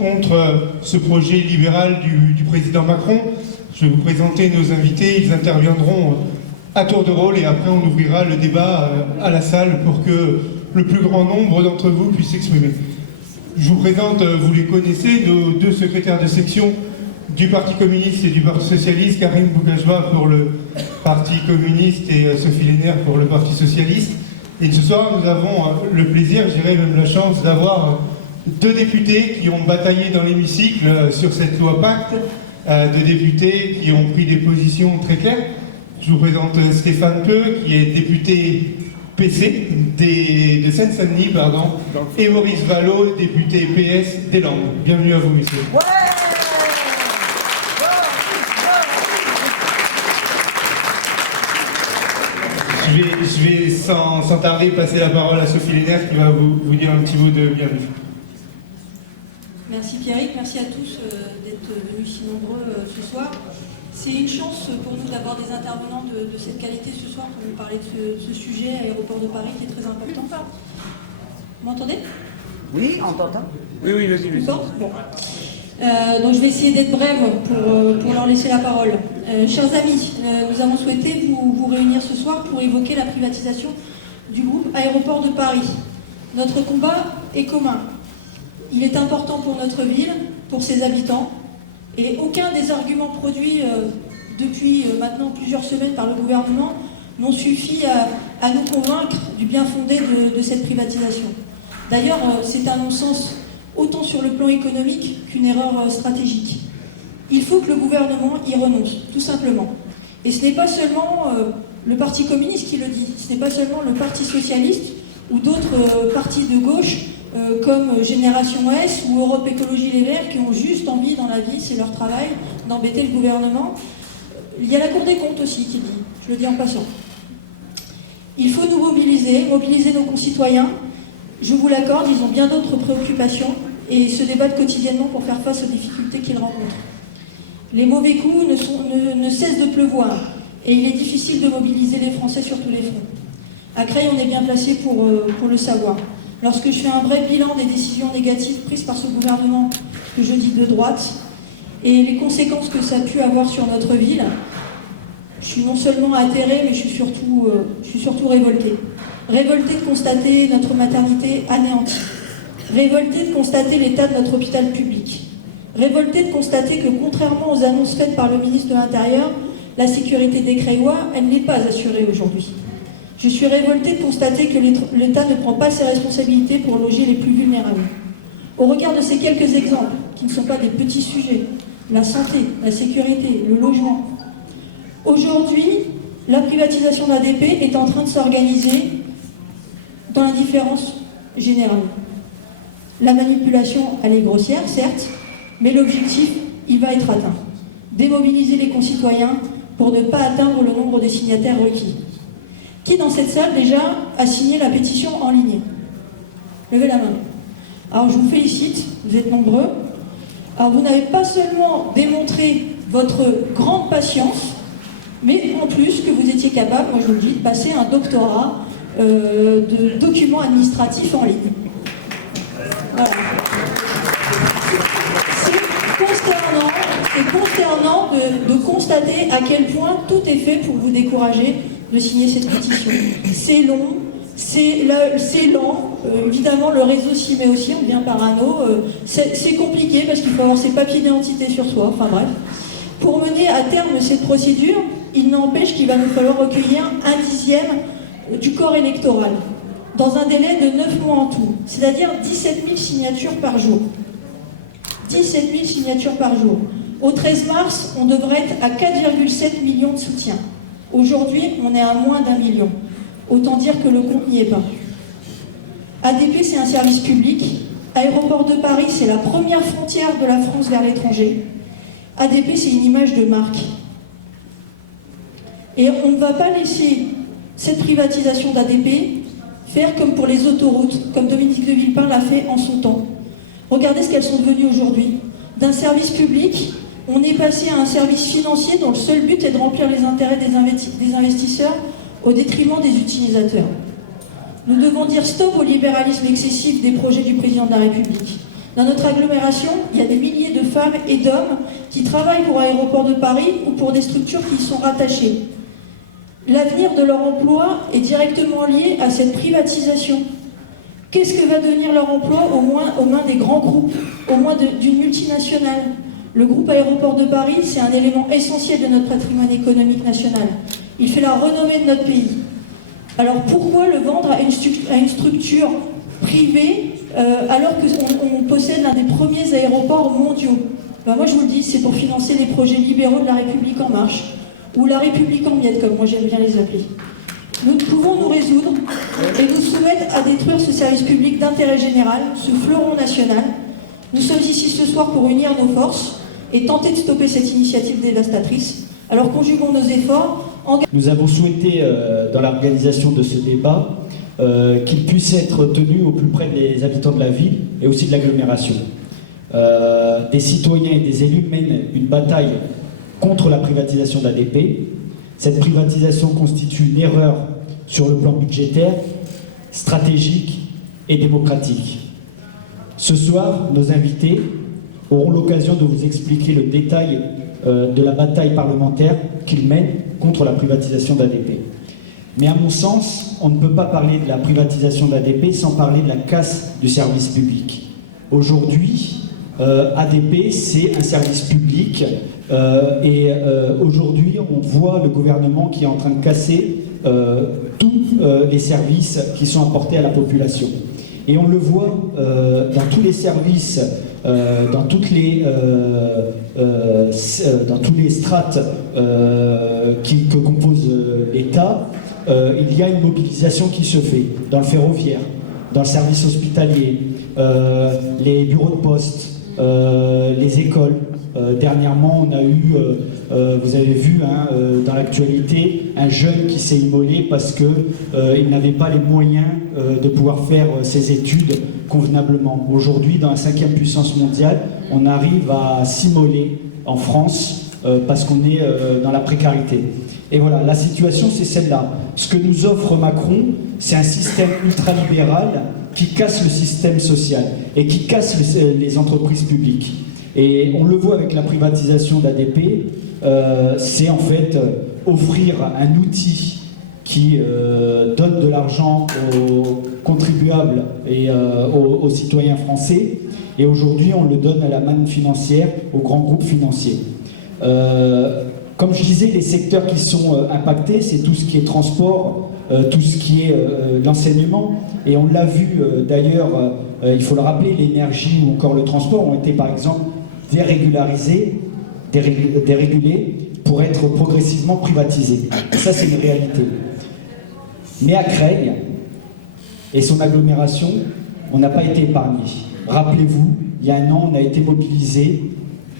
contre ce projet libéral du président Macron. Je vais vous présenter nos invités, ils interviendront à tour de rôle et après on ouvrira le débat à la salle pour que le plus grand nombre d'entre vous puisse s'exprimer. Je vous présente, vous les connaissez, nos deux secrétaires de section du Parti communiste et du Parti socialiste, Karine Boukajba pour le Parti communiste et Sophie Lénère pour le Parti socialiste. Et ce soir, nous avons le plaisir, je dirais même la chance, d'avoir deux députés qui ont bataillé dans l'hémicycle sur cette loi Pacte, deux députés qui ont pris des positions très claires. Je vous présente Stéphane Peu, qui est député PC de Seine-Saint-Denis, et Maurice Vallaud, député PS des Landes. Bienvenue à vous, messieurs. Ouais. Je vais sans tarder passer la parole à Sophie Lénère qui va vous dire un petit mot de bienvenue. Merci Pierrick, merci à tous d'être venus si nombreux ce soir. C'est une chance pour nous d'avoir des intervenants de cette qualité ce soir pour nous parler de ce sujet aéroport de Paris qui est très important. Vous m'entendez? Oui, on t'entend. Oui, vas-y. Bon. Donc je vais essayer d'être brève pour leur laisser la parole. Chers amis, nous avons souhaité vous réunir ce soir pour évoquer la privatisation du groupe Aéroport de Paris. Notre combat est commun. Il est important pour notre ville, pour ses habitants, et aucun des arguments produits depuis maintenant plusieurs semaines par le gouvernement n'ont suffi à nous convaincre du bien fondé de cette privatisation. D'ailleurs, c'est un non-sens autant sur le plan économique qu'une erreur stratégique. Il faut que le gouvernement y renonce, tout simplement. Et ce n'est pas seulement le Parti communiste qui le dit, ce n'est pas seulement le Parti socialiste ou d'autres partis de gauche comme Génération S ou Europe Écologie Les Verts qui ont juste envie dans la vie, c'est leur travail, d'embêter le gouvernement. Il y a la Cour des comptes aussi qui dit, je le dis en passant. Il faut nous mobiliser nos concitoyens. Je vous l'accorde, ils ont bien d'autres préoccupations et se débattent quotidiennement pour faire face aux difficultés qu'ils rencontrent. Les mauvais coups ne cessent de pleuvoir et il est difficile de mobiliser les Français sur tous les fronts. À Creil, on est bien placé pour le savoir. Lorsque je fais un vrai bilan des décisions négatives prises par ce gouvernement, que je dis de droite, et les conséquences que ça a pu avoir sur notre ville, je suis non seulement atterrée, mais je suis surtout révoltée. Révoltée de constater notre maternité anéantie. Révoltée de constater l'état de notre hôpital public. Révoltée de constater que, contrairement aux annonces faites par le ministre de l'Intérieur, la sécurité des Creillois, elle n'est pas assurée aujourd'hui. Je suis révoltée de constater que l'État ne prend pas ses responsabilités pour loger les plus vulnérables. Au regard de ces quelques exemples, qui ne sont pas des petits sujets, la santé, la sécurité, le logement, aujourd'hui, la privatisation d'ADP est en train de s'organiser dans l'indifférence générale. La manipulation, elle est grossière, certes, mais l'objectif, il va être atteint. Démobiliser les concitoyens pour ne pas atteindre le nombre de signataires requis. Qui dans cette salle déjà a signé la pétition en ligne? Levez la main. Alors je vous félicite, vous êtes nombreux. Alors vous n'avez pas seulement démontré votre grande patience, mais en plus que vous étiez capable, moi je vous le dis, de passer un doctorat de documents administratifs en ligne. Voilà. C'est consternant de constater à quel point tout est fait pour vous décourager de signer cette pétition. C'est long, c'est lent, évidemment le réseau s'y met aussi, on devient parano, c'est compliqué parce qu'il faut avoir ses papiers d'identité sur soi, enfin bref. Pour mener à terme cette procédure, il n'empêche qu'il va nous falloir recueillir 1/10 du corps électoral, dans un délai de 9 mois en tout, c'est-à-dire 17 000 signatures par jour. 17 000 signatures par jour. Au 13 mars, on devrait être à 4,7 millions de soutiens. Aujourd'hui, on est à moins d'1 million. Autant dire que le compte n'y est pas. ADP, c'est un service public. Aéroport de Paris, c'est la première frontière de la France vers l'étranger. ADP, c'est une image de marque. Et on ne va pas laisser cette privatisation d'ADP faire comme pour les autoroutes, comme Dominique de Villepin l'a fait en son temps. Regardez ce qu'elles sont devenues aujourd'hui. D'un service public, on est passé à un service financier dont le seul but est de remplir les intérêts des investisseurs au détriment des utilisateurs. Nous devons dire stop au libéralisme excessif des projets du président de la République. Dans notre agglomération, il y a des milliers de femmes et d'hommes qui travaillent pour Aéroport de Paris ou pour des structures qui y sont rattachées. L'avenir de leur emploi est directement lié à cette privatisation. Qu'est-ce que va devenir leur emploi aux mains des grands groupes, aux mains d'une multinationale? Le groupe Aéroport de Paris, c'est un élément essentiel de notre patrimoine économique national. Il fait la renommée de notre pays. Alors pourquoi le vendre à une structure privée alors qu'on possède l'un des premiers aéroports mondiaux? Moi je vous le dis, c'est pour financer les projets libéraux de la République en marche, ou la République en miettes, comme moi j'aime bien les appeler. Nous pouvons nous résoudre et nous soumettre à détruire ce service public d'intérêt général, ce fleuron national. Nous sommes ici ce soir pour unir nos forces et tenter de stopper cette initiative dévastatrice. Alors conjuguons nos efforts. Nous avons souhaité, dans l'organisation de ce débat, qu'il puisse être tenu au plus près des habitants de la ville et aussi de l'agglomération. Des citoyens et des élus mènent une bataille contre la privatisation d'ADP. Cette privatisation constitue une erreur sur le plan budgétaire, stratégique et démocratique. Ce soir, nos invités auront l'occasion de vous expliquer le détail de la bataille parlementaire qu'ils mènent contre la privatisation d'ADP. Mais à mon sens, on ne peut pas parler de la privatisation d'ADP sans parler de la casse du service public. Aujourd'hui, ADP, c'est un service public et aujourd'hui, on voit le gouvernement qui est en train de casser tous les services qui sont apportés à la population. Et on le voit dans tous les services, dans tous les strates que compose l'État, il y a une mobilisation qui se fait dans le ferroviaire, dans le service hospitalier, les bureaux de poste, les écoles. Dernièrement, on a eu, vous avez vu dans l'actualité, un jeune qui s'est immolé parce qu'il n'avait pas les moyens de pouvoir faire ses études convenablement. Aujourd'hui, dans la 5e puissance mondiale, on arrive à s'immoler en France parce qu'on est dans la précarité. Et voilà, la situation, c'est celle-là. Ce que nous offre Macron, c'est un système ultralibéral qui casse le système social et qui casse les entreprises publiques. Et on le voit avec la privatisation d'ADP, c'est en fait offrir un outil qui donne de l'argent aux contribuables et aux citoyens français. Et aujourd'hui, on le donne à la manne financière, aux grands groupes financiers. Comme je disais, les secteurs qui sont impactés, c'est tout ce qui est transport, tout ce qui est l'enseignement. Et on l'a vu d'ailleurs, il faut le rappeler, l'énergie ou encore le transport ont été par exemple dérégulés pour être progressivement privatisés. Et ça, c'est une réalité. Mais à Creil et son agglomération, on n'a pas été épargné. Rappelez-vous, il y a un an, on a été mobilisé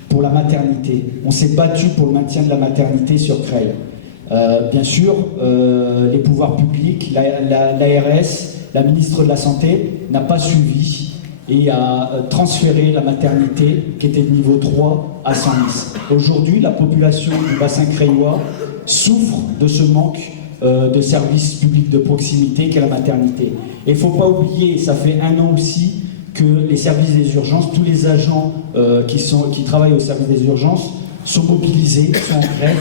pour la maternité. On s'est battu pour le maintien de la maternité sur Creil. Bien sûr, les pouvoirs publics, l'ARS, la ministre de la Santé n'a pas suivi et a transféré la maternité qui était de niveau 3 à Senlis. Aujourd'hui, la population du bassin creillois souffre de ce manque de services publics de proximité qu'est la maternité. Et il ne faut pas oublier, ça fait un an aussi, que les services des urgences, tous les agents qui travaillent au service des urgences sont mobilisés, sont en grève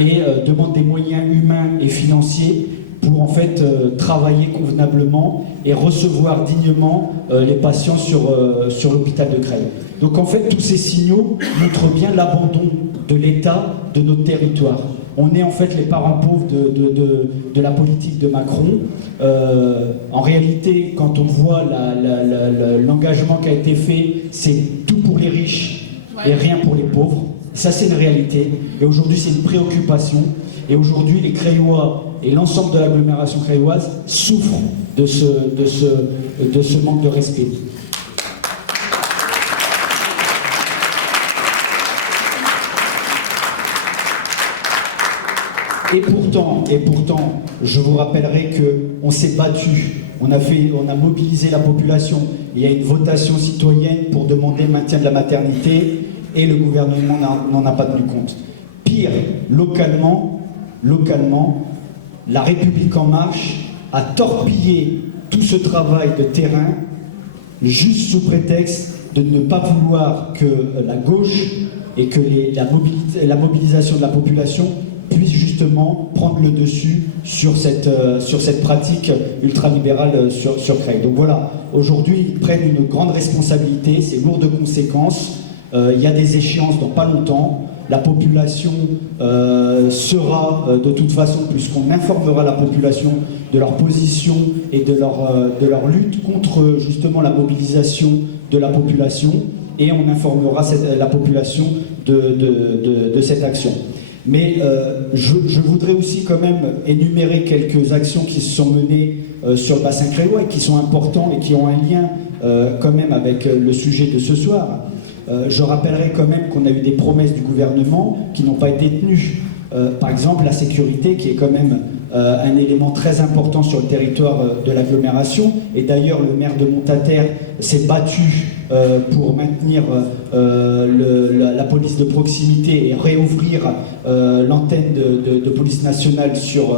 et demandent des moyens humains et financiers pour en fait travailler convenablement et recevoir dignement les patients sur l'hôpital de Creil. Donc en fait, tous ces signaux montrent bien l'abandon de l'État de notre territoire. On est en fait les parents pauvres de la politique de Macron. En réalité, quand on voit l'engagement qui a été fait, c'est tout pour les riches et rien pour les pauvres. Ça, c'est une réalité. Et aujourd'hui, c'est une préoccupation. Et aujourd'hui, les Creillois et l'ensemble de l'agglomération creilloise souffrent de ce manque de respect. Et pourtant, je vous rappellerai qu'on s'est battu, on a mobilisé la population. Il y a une votation citoyenne pour demander le maintien de la maternité et le gouvernement n'en a pas tenu compte. Pire, localement, la République en marche a torpillé tout ce travail de terrain juste sous prétexte de ne pas vouloir que la gauche et que la mobilisation de la population puisse justement prendre le dessus sur cette pratique ultralibérale sur Creil. Donc voilà, aujourd'hui, ils prennent une grande responsabilité, c'est lourd de conséquences. Il y a des échéances dans pas longtemps. La population sera, de toute façon, puisqu'on informera la population de leur position et de leur lutte contre justement la mobilisation de la population, et on informera la population de cette action. Mais je voudrais aussi quand même énumérer quelques actions qui se sont menées sur le bassin creillois et qui sont importantes et qui ont un lien quand même avec le sujet de ce soir. Je rappellerai quand même qu'on a eu des promesses du gouvernement qui n'ont pas été tenues. Par exemple, la sécurité, qui est quand même un élément très important sur le territoire de l'agglomération. Et d'ailleurs, le maire de Montataire s'est battu pour maintenir la police de proximité et réouvrir l'antenne de police nationale sur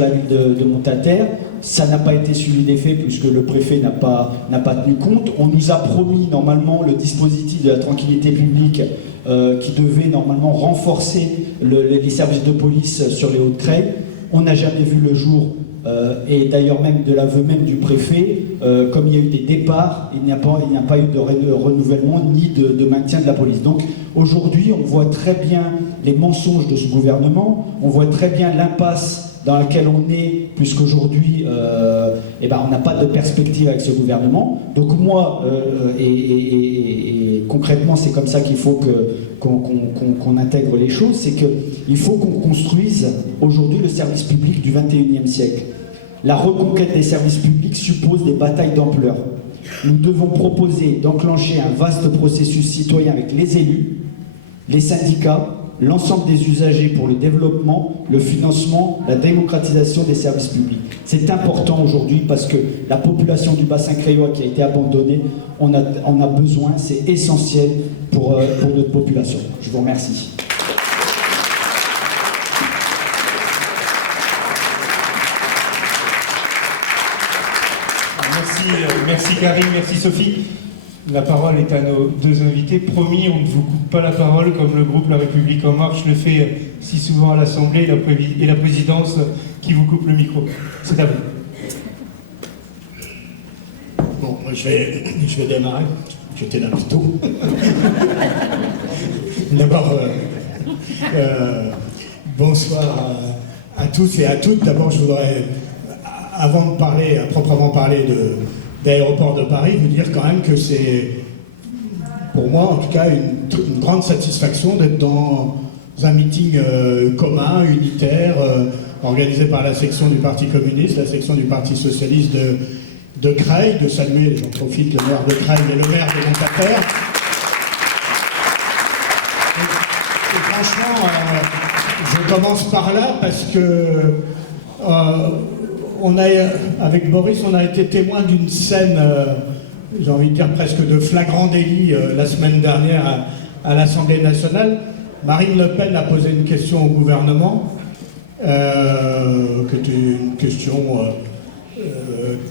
la ville de Montataire. Ça n'a pas été suivi des faits puisque le préfet n'a pas tenu compte. On nous a promis normalement le dispositif de la tranquillité publique qui devait normalement renforcer les services de police sur les Hauts-de-Creil. On n'a jamais vu le jour, et d'ailleurs même de l'aveu même du préfet, comme il y a eu des départs, il n'y a pas eu de renouvellement ni de maintien de la police. Donc aujourd'hui, on voit très bien les mensonges de ce gouvernement, on voit très bien l'impasse dans laquelle on est, puisqu'aujourd'hui, on n'a pas de perspective avec ce gouvernement. Donc moi, et concrètement, c'est comme ça qu'il faut qu'on intègre les choses, c'est qu'il faut qu'on construise aujourd'hui le service public du XXIe siècle. La reconquête des services publics suppose des batailles d'ampleur. Nous devons proposer d'enclencher un vaste processus citoyen avec les élus, les syndicats, l'ensemble des usagers pour le développement, le financement, la démocratisation des services publics. C'est important aujourd'hui parce que la population du bassin creillois qui a été abandonnée, on a besoin, c'est essentiel pour notre population. Je vous remercie. Merci Karim, merci Sophie. La parole est à nos deux invités. Promis, on ne vous coupe pas la parole comme le groupe La République En Marche le fait si souvent à l'Assemblée et la présidence qui vous coupe le micro. C'est à vous. Bon, moi je vais démarrer. J'étais là plus tôt. D'abord, bonsoir à tous et à toutes. D'abord, je voudrais, avant de parler, à proprement parler d'Aéroport de Paris, vous dire quand même que c'est, pour moi en tout cas, une grande satisfaction d'être dans un meeting commun, unitaire, organisé par la section du Parti communiste, la section du Parti socialiste de Creil, de saluer, j'en profite, le maire de Creil et le maire de Montataire. Et franchement, je commence par là parce que avec Boris, on a été témoin d'une scène, j'ai envie de dire presque de flagrant délit la semaine dernière à l'Assemblée nationale. Marine Le Pen a posé une question au gouvernement, qui était une question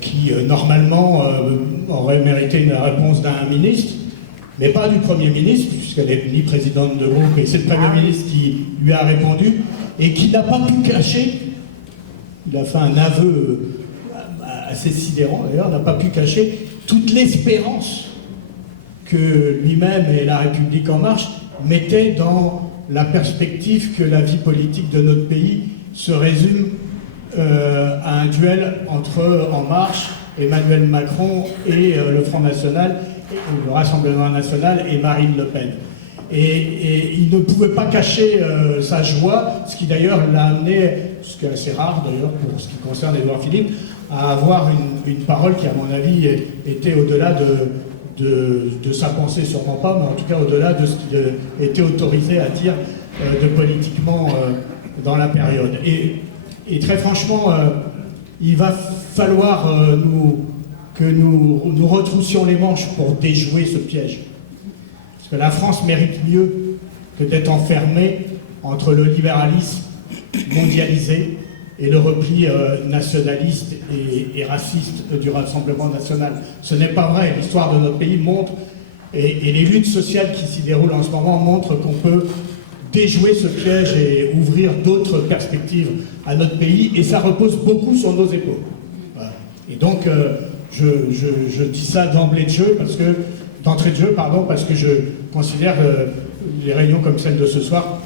qui, normalement, aurait mérité une réponse d'un ministre, mais pas du Premier ministre, puisqu'elle n'est ni présidente de groupe, et c'est le Premier ministre qui lui a répondu, et qui n'a pas pu cacher. Il a fait un aveu assez sidérant, d'ailleurs, n'a pas pu cacher toute l'espérance que lui-même et La République En Marche mettaient dans la perspective que la vie politique de notre pays se résume à un duel entre En Marche, Emmanuel Macron et le Front National, le Rassemblement National et Marine Le Pen. Et il ne pouvait pas cacher sa joie, ce qui d'ailleurs l'a amené, ce qui est assez rare d'ailleurs pour ce qui concerne Édouard Philippe, à avoir une parole qui, à mon avis, était au-delà de sa pensée, sûrement pas, mais en tout cas au-delà de ce qui était autorisé à dire de politiquement dans la période. Et très franchement, il va falloir que nous retroussions les manches pour déjouer ce piège. Parce que la France mérite mieux que d'être enfermée entre le libéralisme mondialisé et le repli nationaliste et raciste du Rassemblement national. Ce n'est pas vrai. L'histoire de notre pays montre Et les luttes sociales qui s'y déroulent en ce moment montrent qu'on peut déjouer ce piège et ouvrir d'autres perspectives à notre pays, et ça repose beaucoup sur nos épaules. Voilà. Et donc, je dis ça d'entrée de jeu, parce que je considère les réunions comme celle de ce soir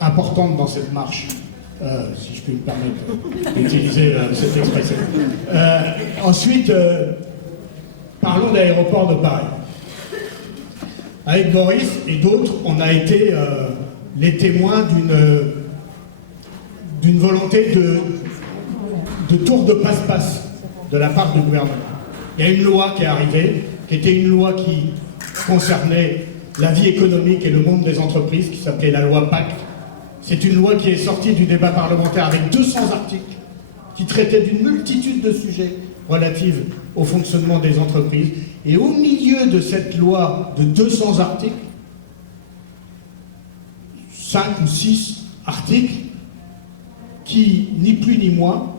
importantes dans cette marche, si je puis me permettre d'utiliser cette expression. Ensuite, parlons de l'aéroport de Paris. Avec Boris et d'autres, on a été les témoins d'une volonté de tour de passe-passe de la part du gouvernement. Il y a une loi qui est arrivée, qui était une loi qui concernait la vie économique et le monde des entreprises, qui s'appelait la loi Pacte. C'est une loi qui est sortie du débat parlementaire avec 200 articles, qui traitait d'une multitude de sujets relatifs au fonctionnement des entreprises. Et au milieu de cette loi de 200 articles, 5 ou 6 articles qui, ni plus ni moins,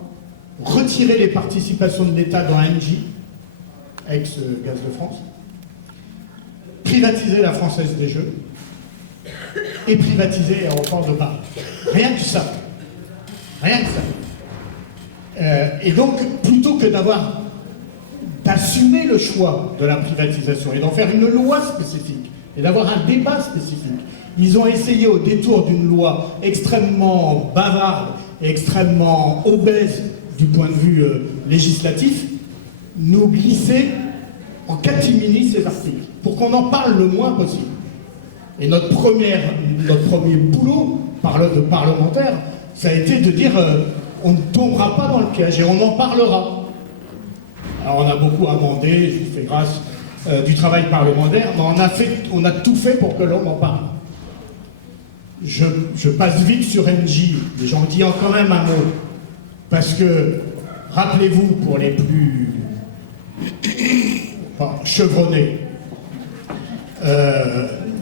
retiraient les participations de l'État dans Engie, ex-Gaz de France, privatiser la Française des Jeux et privatiser l'aéroport de Paris. Rien que ça. Rien que ça. Et donc, plutôt que d'assumer le choix de la privatisation et d'en faire une loi spécifique et d'avoir un débat spécifique, ils ont essayé, au détour d'une loi extrêmement bavarde et extrêmement obèse du point de vue législatif, nous glisser en catimini ces articles, pour qu'on en parle le moins possible. Et notre premier boulot de parlementaire, ça a été de dire on ne tombera pas dans le piège et on en parlera. Alors on a beaucoup amendé, je fais grâce du travail parlementaire, mais on a tout fait pour que l'on en parle. Je passe vite sur Engie, mais j'en dis quand même un mot, parce que rappelez-vous, pour les plus chevronnés,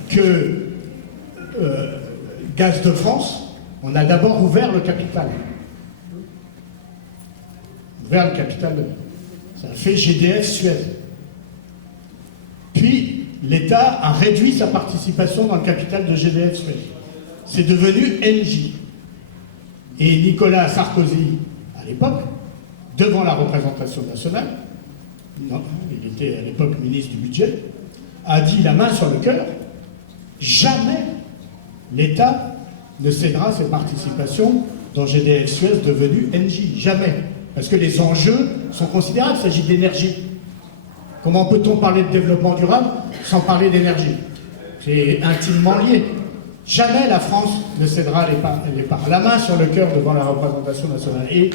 que Gaz de France, on a d'abord ouvert le capital. Ouvert le capital, ça a fait GDF Suez. Puis l'État a réduit sa participation dans le capital de GDF Suez. C'est devenu Engie. Et Nicolas Sarkozy, à l'époque, devant la représentation nationale, non, il était à l'époque ministre du budget, a dit la main sur le cœur, jamais l'État ne cédera ses participations dans GDF Suez devenu Engie. Jamais. Parce que les enjeux sont considérables, il s'agit d'énergie. Comment peut-on parler de développement durable sans parler d'énergie? C'est intimement lié. Jamais la France ne cédera les parts. La main sur le cœur devant la représentation nationale. Et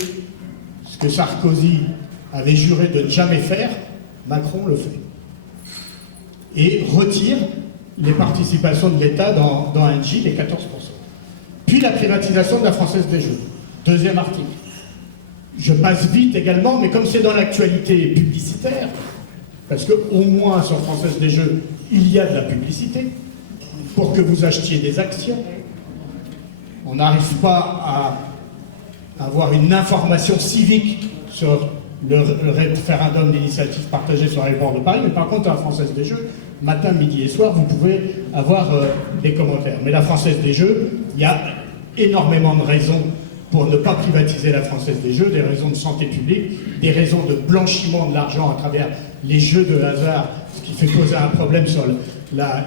ce que Sarkozy avait juré de ne jamais faire, Macron le fait. Et retire les participations de l'État dans Engie, les 14%. Puis la privatisation de la Française des Jeux. Deuxième article. Je passe vite également, mais comme c'est dans l'actualité publicitaire, parce qu'au moins sur Française des Jeux, il y a de la publicité, pour que vous achetiez des actions. On n'arrive pas à avoir une information civique sur le référendum d'initiative partagée sur l'aéroport de Paris, mais par contre, à la Française des Jeux, matin, midi et soir, vous pouvez avoir des commentaires. Mais la Française des Jeux, il y a énormément de raisons pour ne pas privatiser la Française des Jeux, des raisons de santé publique, des raisons de blanchiment de l'argent à travers les jeux de hasard, ce qui fait poser un problème sur la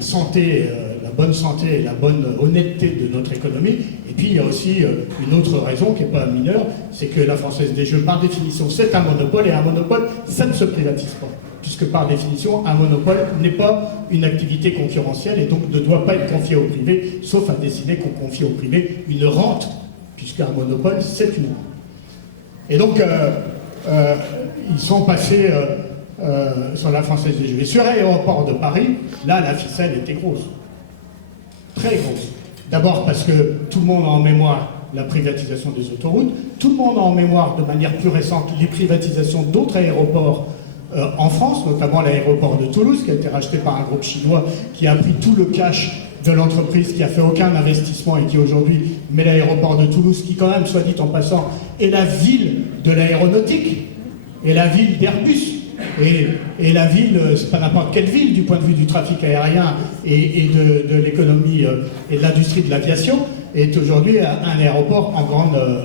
santé, la bonne santé et la bonne honnêteté de notre économie. Et puis il y a aussi une autre raison qui n'est pas mineure, c'est que la Française des Jeux, par définition, c'est un monopole, et un monopole, ça ne se privatise pas. Puisque par définition, un monopole n'est pas une activité concurrentielle et donc ne doit pas être confié au privé, sauf à décider qu'on confie au privé une rente, puisqu'un monopole, c'est une rente. Et donc, ils sont passés sur la Française des Jeux. Et sur l'aéroport de Paris, là, la ficelle était grosse. Très grosse. D'abord parce que tout le monde a en mémoire la privatisation des autoroutes, tout le monde a en mémoire de manière plus récente les privatisations d'autres aéroports en France, notamment l'aéroport de Toulouse, qui a été racheté par un groupe chinois qui a pris tout le cash de l'entreprise, qui a fait aucun investissement et qui aujourd'hui met l'aéroport de Toulouse, qui quand même, soit dit en passant, est la ville de l'aéronautique et la ville d'Airbus. Et la ville, c'est pas n'importe quelle ville du point de vue du trafic aérien et de l'économie et de l'industrie de l'aviation, est aujourd'hui un aéroport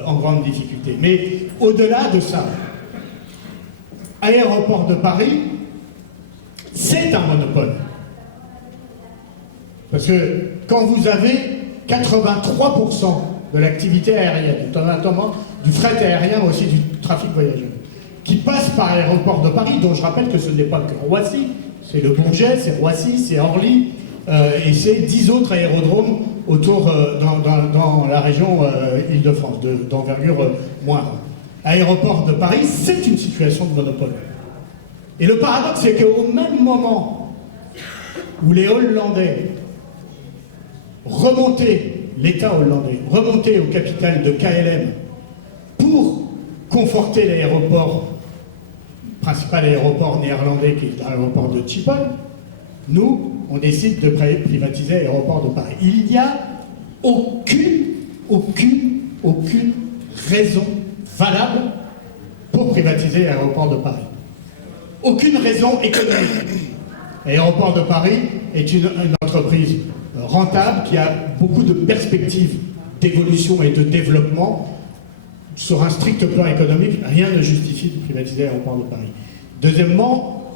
en grande difficulté. Mais au-delà de ça, Aéroport de Paris, c'est un monopole. Parce que quand vous avez 83% de l'activité aérienne, notamment du fret aérien, mais aussi du trafic voyageur, qui passe par l'aéroport de Paris, dont je rappelle que ce n'est pas que Roissy, c'est le Bourget, c'est Roissy, c'est Orly, et c'est 10 autres aérodromes autour dans la région Île-de-France, d'envergure moindre. Aéroport de Paris, c'est une situation de monopole. Et le paradoxe, c'est qu'au même moment où les Hollandais remontaient, l'État hollandais, remontait au capital de KLM pour conforter l'aéroport, principal aéroport néerlandais qui est l'aéroport de Schiphol, nous, on décide de privatiser l'aéroport de Paris. Il n'y a aucune raison valable pour privatiser l'aéroport de Paris. Aucune raison économique. L'aéroport de Paris est une entreprise rentable qui a beaucoup de perspectives d'évolution et de développement. Sur un strict plan économique, rien ne justifie de privatiser l'aéroport de Paris. Deuxièmement,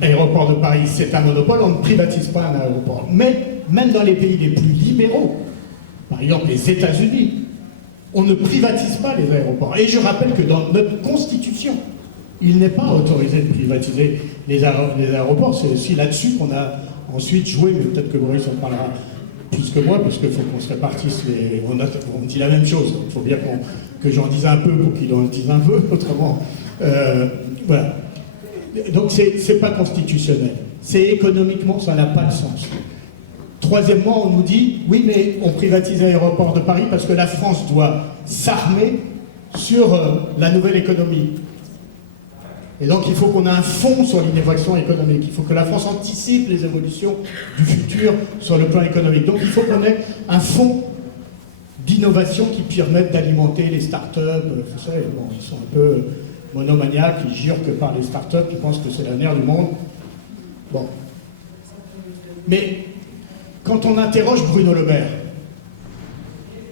l'aéroport de Paris, c'est un monopole, on ne privatise pas un aéroport. Mais même dans les pays les plus libéraux, par exemple les États-Unis, on ne privatise pas les aéroports. Et je rappelle que dans notre Constitution, il n'est pas autorisé de privatiser les aéroports. C'est aussi là-dessus qu'on a ensuite joué, mais peut-être que Boris en parlera plus que moi, parce qu'il faut qu'on se répartisse. On dit la même chose. Il faut bien que j'en dise un peu pour qu'il en dise un peu, autrement. Voilà. Donc c'est pas constitutionnel. C'est économiquement, ça n'a pas de sens. Troisièmement, on nous dit, oui, mais on privatise l'aéroport de Paris parce que la France doit s'armer sur la nouvelle économie. Et donc il faut qu'on ait un fonds sur l'innovation économique. Il faut que la France anticipe les évolutions du futur sur le plan économique. Donc il faut qu'on ait un fonds d'innovation qui permette d'alimenter les start-up. Vous savez, bon, ils sont un peu monomaniaques, ils jurent que par les start-up, ils pensent que c'est l'avenir du monde. Bon. Mais quand on interroge Bruno Le Maire,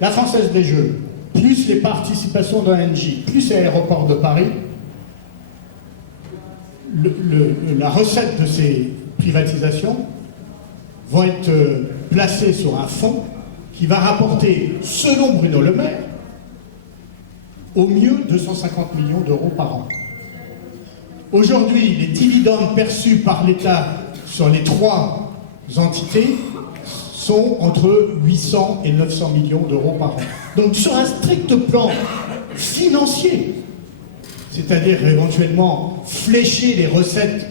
la Française des Jeux, plus les participations d'ONG, plus l'aéroport de Paris, la recette de ces privatisations vont être placées sur un fonds qui va rapporter, selon Bruno Le Maire, au mieux 250 millions d'euros par an. Aujourd'hui, les dividendes perçus par l'État sur les trois entités sont entre 800 et 900 millions d'euros par an. Donc sur un strict plan financier, c'est-à-dire éventuellement flécher les recettes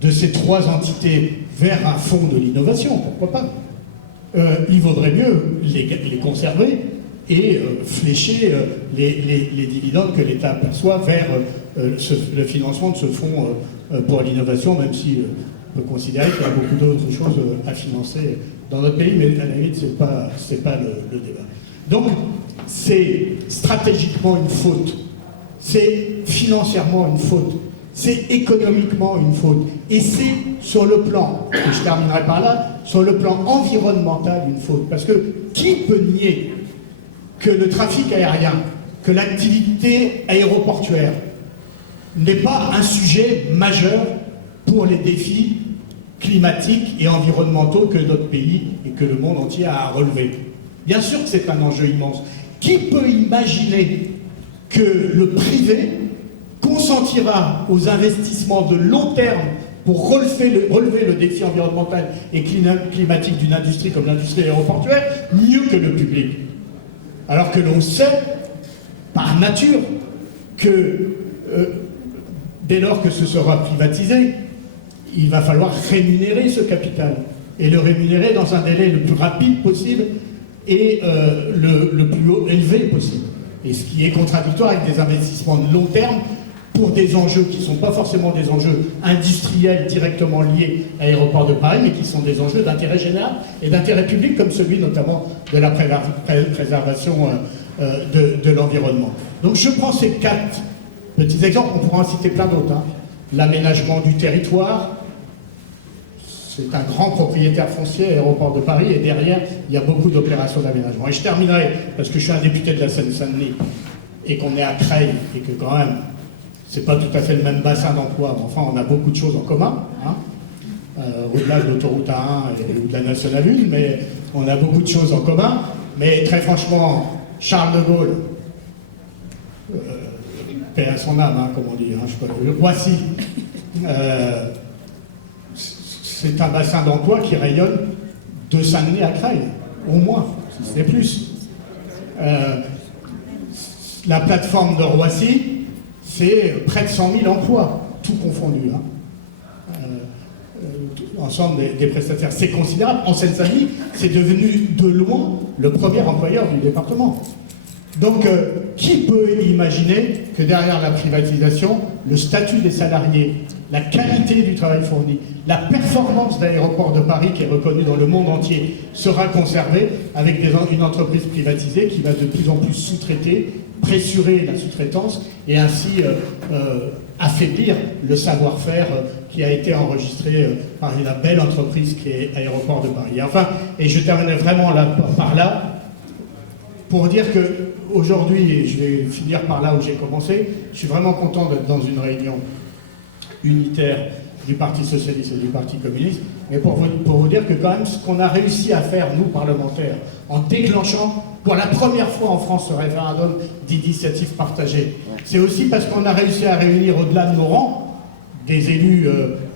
de ces trois entités vers un fonds de l'innovation, pourquoi pas, il vaudrait mieux les conserver et flécher les dividendes que l'État perçoit vers le financement de ce fonds pour l'innovation, même si on peut considérer qu'il y a beaucoup d'autres choses à financer dans notre pays, mais à la limite, c'est pas le débat. Donc, c'est stratégiquement une faute, c'est financièrement une faute, c'est économiquement une faute, et c'est sur le plan, et je terminerai par là, sur le plan environnemental une faute, parce que qui peut nier que le trafic aérien, que l'activité aéroportuaire n'est pas un sujet majeur pour les défis climatiques et environnementaux que notre pays et que le monde entier a à relever. Bien sûr que c'est un enjeu immense. Qui peut imaginer que le privé consentira aux investissements de long terme pour relever le défi environnemental et climatique d'une industrie comme l'industrie aéroportuaire mieux que le public? Alors que l'on sait, par nature, que dès lors que ce sera privatisé, il va falloir rémunérer ce capital, et le rémunérer dans un délai le plus rapide possible et le plus haut élevé possible. Et ce qui est contradictoire avec des investissements de long terme pour des enjeux qui ne sont pas forcément des enjeux industriels directement liés à l'aéroport de Paris, mais qui sont des enjeux d'intérêt général et d'intérêt public, comme celui notamment de la préservation de l'environnement. Donc je prends ces 4 petits exemples, on pourra en citer plein d'autres, hein. l'aménagement du territoire. C'est un grand propriétaire foncier, Aéroport de Paris, et derrière, il y a beaucoup d'opérations d'aménagement. Et je terminerai, parce que je suis un député de la Seine-Saint-Denis, et qu'on est à Creil, et que quand même, c'est pas tout à fait le même bassin d'emploi, mais enfin, on a beaucoup de choses en commun, hein, au-delà de l'autoroute A1 ou de la Nationale 1, mais on a beaucoup de choses en commun. Mais très franchement, Charles de Gaulle, paix à son âme, hein, comme on dit, hein, je sais pas, Roissy, c'est un bassin d'emploi qui rayonne de Saint-Denis à Creil, au moins, si ce n'est plus. La plateforme de Roissy, c'est près de 100 000 emplois, tout confondu. Hein. Ensemble des prestataires, c'est considérable. En Seine-Saint-Denis, c'est devenu de loin le premier employeur du département. Donc, qui peut imaginer que derrière la privatisation, le statut des salariés, la qualité du travail fourni, la performance d'Aéroports de Paris, qui est reconnue dans le monde entier, sera conservée avec une entreprise privatisée qui va de plus en plus sous-traiter, pressurer la sous-traitance et ainsi affaiblir le savoir-faire qui a été enregistré par la belle entreprise qui est Aéroports de Paris. Et enfin, et je terminerai vraiment par là, pour dire que aujourd'hui, et je vais finir par là où j'ai commencé, je suis vraiment content d'être dans une réunion unitaire du Parti Socialiste et du Parti Communiste, mais pour vous dire que quand même ce qu'on a réussi à faire, nous parlementaires, en déclenchant pour la première fois en France ce référendum d'initiative partagée, c'est aussi parce qu'on a réussi à réunir au-delà de nos rangs des élus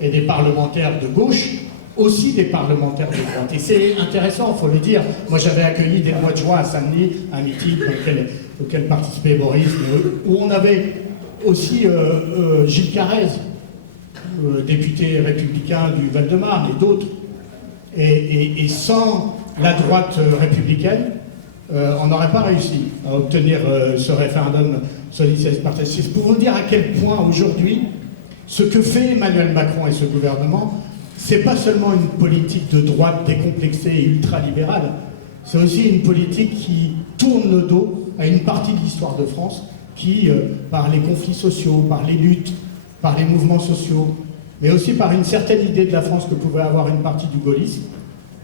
et des parlementaires de gauche, aussi des parlementaires de droite. Et c'est intéressant, il faut le dire. Moi, j'avais accueilli dès le mois de juin à Saint-Denis un meeting auquel participait Boris, où on avait aussi Gilles Carrez, député républicain du Val-de-Marne et d'autres. Et sans la droite républicaine, on n'aurait pas réussi à obtenir ce référendum socialiste partagé. C'est pour vous dire à quel point aujourd'hui, ce que fait Emmanuel Macron et ce gouvernement, c'est pas seulement une politique de droite décomplexée et ultralibérale, c'est aussi une politique qui tourne le dos à une partie de l'histoire de France qui, par les conflits sociaux, par les luttes, par les mouvements sociaux, mais aussi par une certaine idée de la France que pouvait avoir une partie du gaullisme,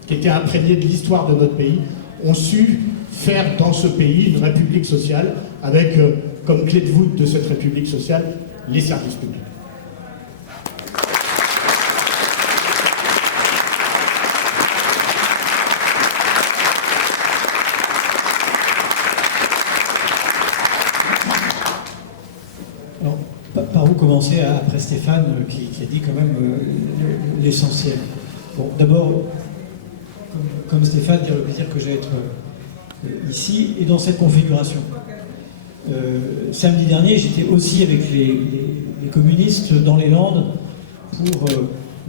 qui était imprégnée de l'histoire de notre pays, ont su faire dans ce pays une république sociale avec, comme clé de voûte de cette république sociale, les services publics. Alors, par où commencer après Stéphane qui a dit quand même l'essentiel. Bon, d'abord, comme Stéphane, dire le plaisir que j'ai d'être ici et dans cette configuration. Samedi dernier, j'étais aussi avec les communistes dans les Landes pour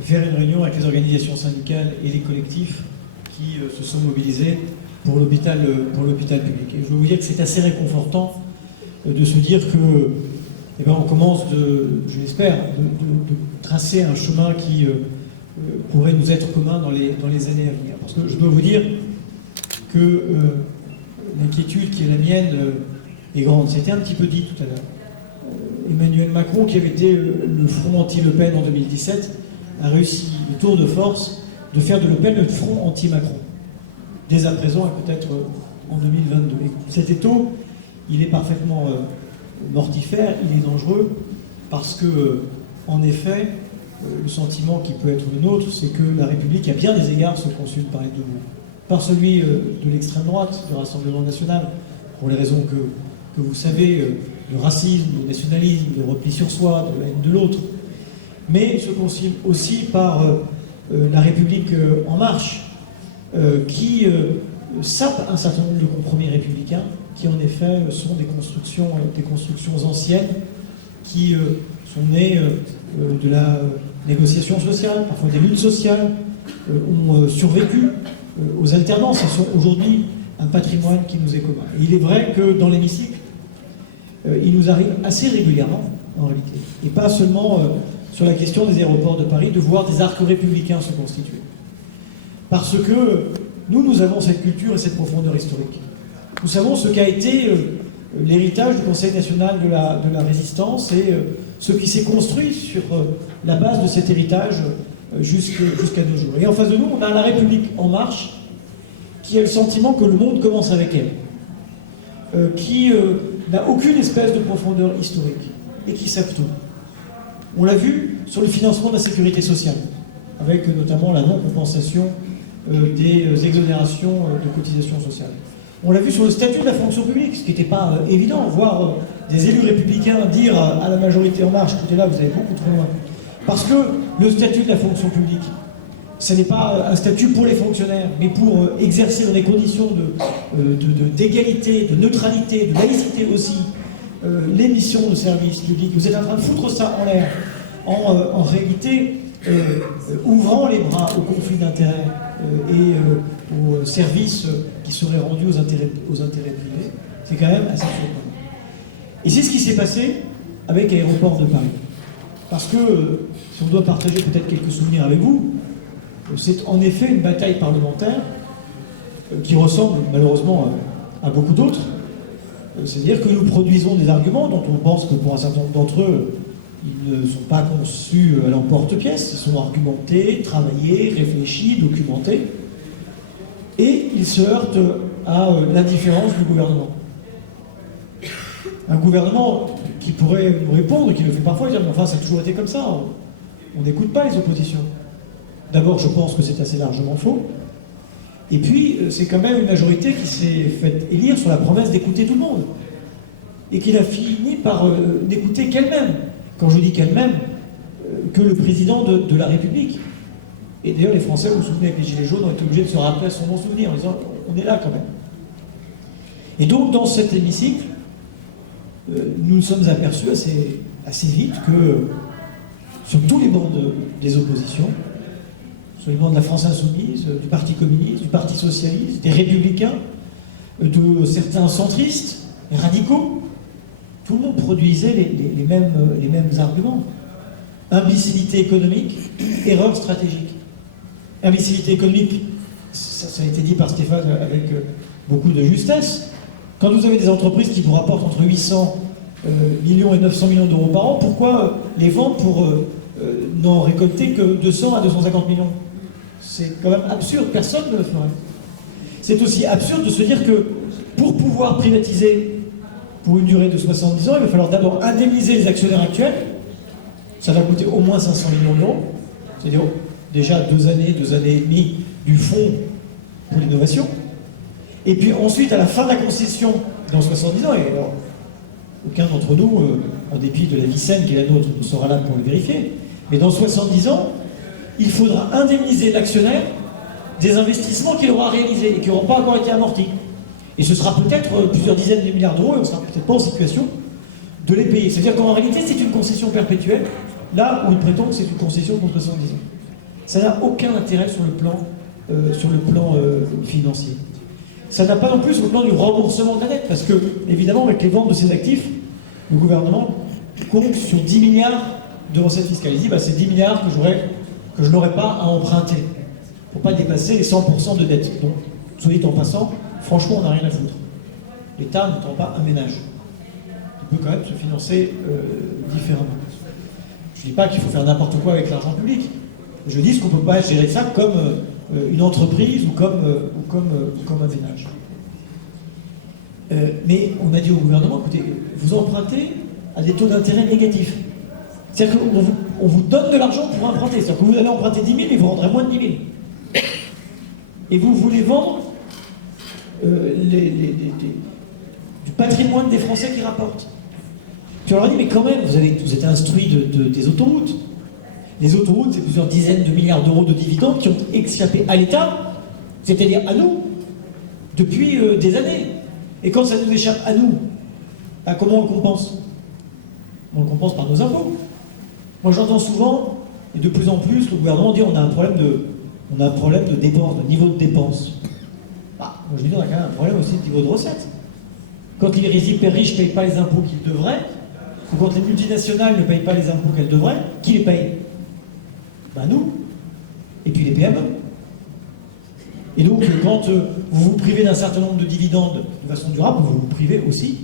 faire une réunion avec les organisations syndicales et les collectifs qui se sont mobilisés pour l'hôpital public. Et je veux vous dire que c'est assez réconfortant de se dire que eh bien, on commence, je l'espère, de tracer un chemin qui pourrait nous être commun dans les années à venir. Parce que je dois vous dire que l'inquiétude qui est la mienne est grande. C'était un petit peu dit tout à l'heure. Emmanuel Macron, qui avait été le front anti-Le Pen en 2017, a réussi le tour de force de faire de Le Pen le front anti-Macron. Dès à présent et peut-être en 2022. Et cet étau, il est parfaitement mortifère, il est dangereux, parce que, en effet, le sentiment qui peut être le nôtre, c'est que la République, à bien des égards, se consulte par les deux bouts. Par celui de l'extrême droite, du Rassemblement national, pour les raisons que vous savez, le racisme, le nationalisme, le repli sur soi, de la haine de l'autre, mais se consulte aussi par la République en marche, qui sape un certain nombre de compromis républicains, qui en effet sont des constructions anciennes, qui sont nées de la négociation sociale, parfois des luttes sociales, ont survécu aux alternances et sont aujourd'hui un patrimoine qui nous est commun. Et il est vrai que dans l'hémicycle, il nous arrive assez régulièrement, en réalité, et pas seulement sur la question des aéroports de Paris, de voir des arcs républicains se constituer. Parce que nous avons cette culture et cette profondeur historique. Nous savons ce qu'a été l'héritage du Conseil national de la résistance et ce qui s'est construit sur la base de cet héritage jusqu'à nos jours. Et en face de nous, on a la République en marche, qui a le sentiment que le monde commence avec elle, qui n'a aucune espèce de profondeur historique, et qui savent tout. On l'a vu sur le financement de la sécurité sociale, avec notamment la non-compensation des exonérations de cotisations sociales. On l'a vu sur le statut de la fonction publique, ce qui n'était pas évident, voir des élus républicains dire à la majorité En Marche, écoutez là, vous allez beaucoup trop loin. Parce que le statut de la fonction publique, ce n'est pas un statut pour les fonctionnaires, mais pour exercer dans des conditions d'égalité, de neutralité, de laïcité aussi, les missions de service public. Vous êtes en train de foutre ça en l'air, en réalité ouvrant les bras aux conflits d'intérêts et aux services qui seraient rendus aux intérêts privés. C'est quand même assez surprenant. Et c'est ce qui s'est passé avec Aéroport de Paris. Parce que, si on doit partager peut-être quelques souvenirs avec vous, c'est en effet une bataille parlementaire qui ressemble malheureusement à beaucoup d'autres. C'est-à-dire que nous produisons des arguments dont on pense que pour un certain nombre d'entre eux, ils ne sont pas conçus à l'emporte-pièce, ils sont argumentés, travaillés, réfléchis, documentés, et ils se heurtent à l'indifférence du gouvernement. Un gouvernement qui pourrait nous répondre, qui le fait parfois, dire « mais enfin ça a toujours été comme ça, on n'écoute pas les oppositions ». D'abord, je pense que c'est assez largement faux. Et puis, c'est quand même une majorité qui s'est faite élire sur la promesse d'écouter tout le monde. Et qui a fini par n'écouter qu'elle-même. Quand je dis qu'elle-même, que le président de la République. Et d'ailleurs, les Français, vous vous souvenez, avec les Gilets jaunes, ont été obligés de se rappeler son bon souvenir en disant on est là quand même. Et donc, dans cet hémicycle, nous nous sommes aperçus assez vite que sur tous les bancs des oppositions, sur les bancs de la France Insoumise, du Parti communiste, du Parti socialiste, des Républicains, de certains centristes, les radicaux, tout le monde produisait les mêmes arguments. Imbécilité économique, erreur stratégique. Imbécilité économique, ça a été dit par Stéphane avec beaucoup de justesse. Quand vous avez des entreprises qui vous rapportent entre 800 millions et 900 millions d'euros par an, pourquoi les vendre pour n'en récolter que 200 à 250 millions? C'est quand même absurde, personne ne le ferait. C'est aussi absurde de se dire que pour pouvoir privatiser pour une durée de 70 ans, il va falloir d'abord indemniser les actionnaires actuels. Ça va coûter au moins 500 millions d'euros. C'est-à-dire déjà 2 années et demie du fonds pour l'innovation. Et puis ensuite, à la fin de la concession, dans 70 ans, et alors, aucun d'entre nous, en dépit de la vie saine qui est la nôtre, ne sera là pour le vérifier, mais dans 70 ans, il faudra indemniser l'actionnaire des investissements qu'il aura réalisés et qui n'auront pas encore été amortis. Et ce sera peut-être plusieurs dizaines de milliards d'euros et on ne sera peut-être pas en situation de les payer. C'est-à-dire qu'en réalité, c'est une concession perpétuelle, là où il prétend que c'est une concession pour 70 ans. Ça n'a aucun intérêt sur le plan financier. Ça n'a pas non plus sur le plan du remboursement de la dette, parce que, évidemment, avec les ventes de ces actifs, le gouvernement compte sur 10 milliards de recettes fiscales. Il dit, c'est 10 milliards que je n'aurai pas à emprunter, pour ne pas dépasser les 100% de dette. Donc, soit dit en passant, franchement, on n'a rien à foutre. L'État n'étant pas un ménage. Il peut quand même se financer différemment. Je ne dis pas qu'il faut faire n'importe quoi avec l'argent public. Je dis qu'on ne peut pas gérer ça comme une entreprise ou comme un ménage. Mais on a dit au gouvernement, écoutez, vous empruntez à des taux d'intérêt négatifs. C'est-à-dire qu'on vous donne de l'argent pour emprunter. C'est-à-dire que vous allez emprunter 10 000 et vous rendrez moins de 10 000. Et vous voulez vendre du patrimoine des Français qui rapportent. Puis on leur dit, mais quand même, vous êtes instruits des autoroutes. Les autoroutes, c'est plusieurs dizaines de milliards d'euros de dividendes qui ont échappé à l'État, c'est-à-dire à nous, depuis des années. Et quand ça nous échappe à nous, comment on le compense? On le compense par nos impôts. Moi j'entends souvent, et de plus en plus, le gouvernement dit on a un problème de dépenses, de niveau de dépenses. Moi je dis on a quand même un problème aussi de niveau de recettes. Quand les hyper riches ne payent pas les impôts qu'ils devraient, ou quand les multinationales ne payent pas les impôts qu'elles devraient, qui les paye? Nous. Et puis les PME. Et donc quand vous vous privez d'un certain nombre de dividendes de façon durable, vous vous privez aussi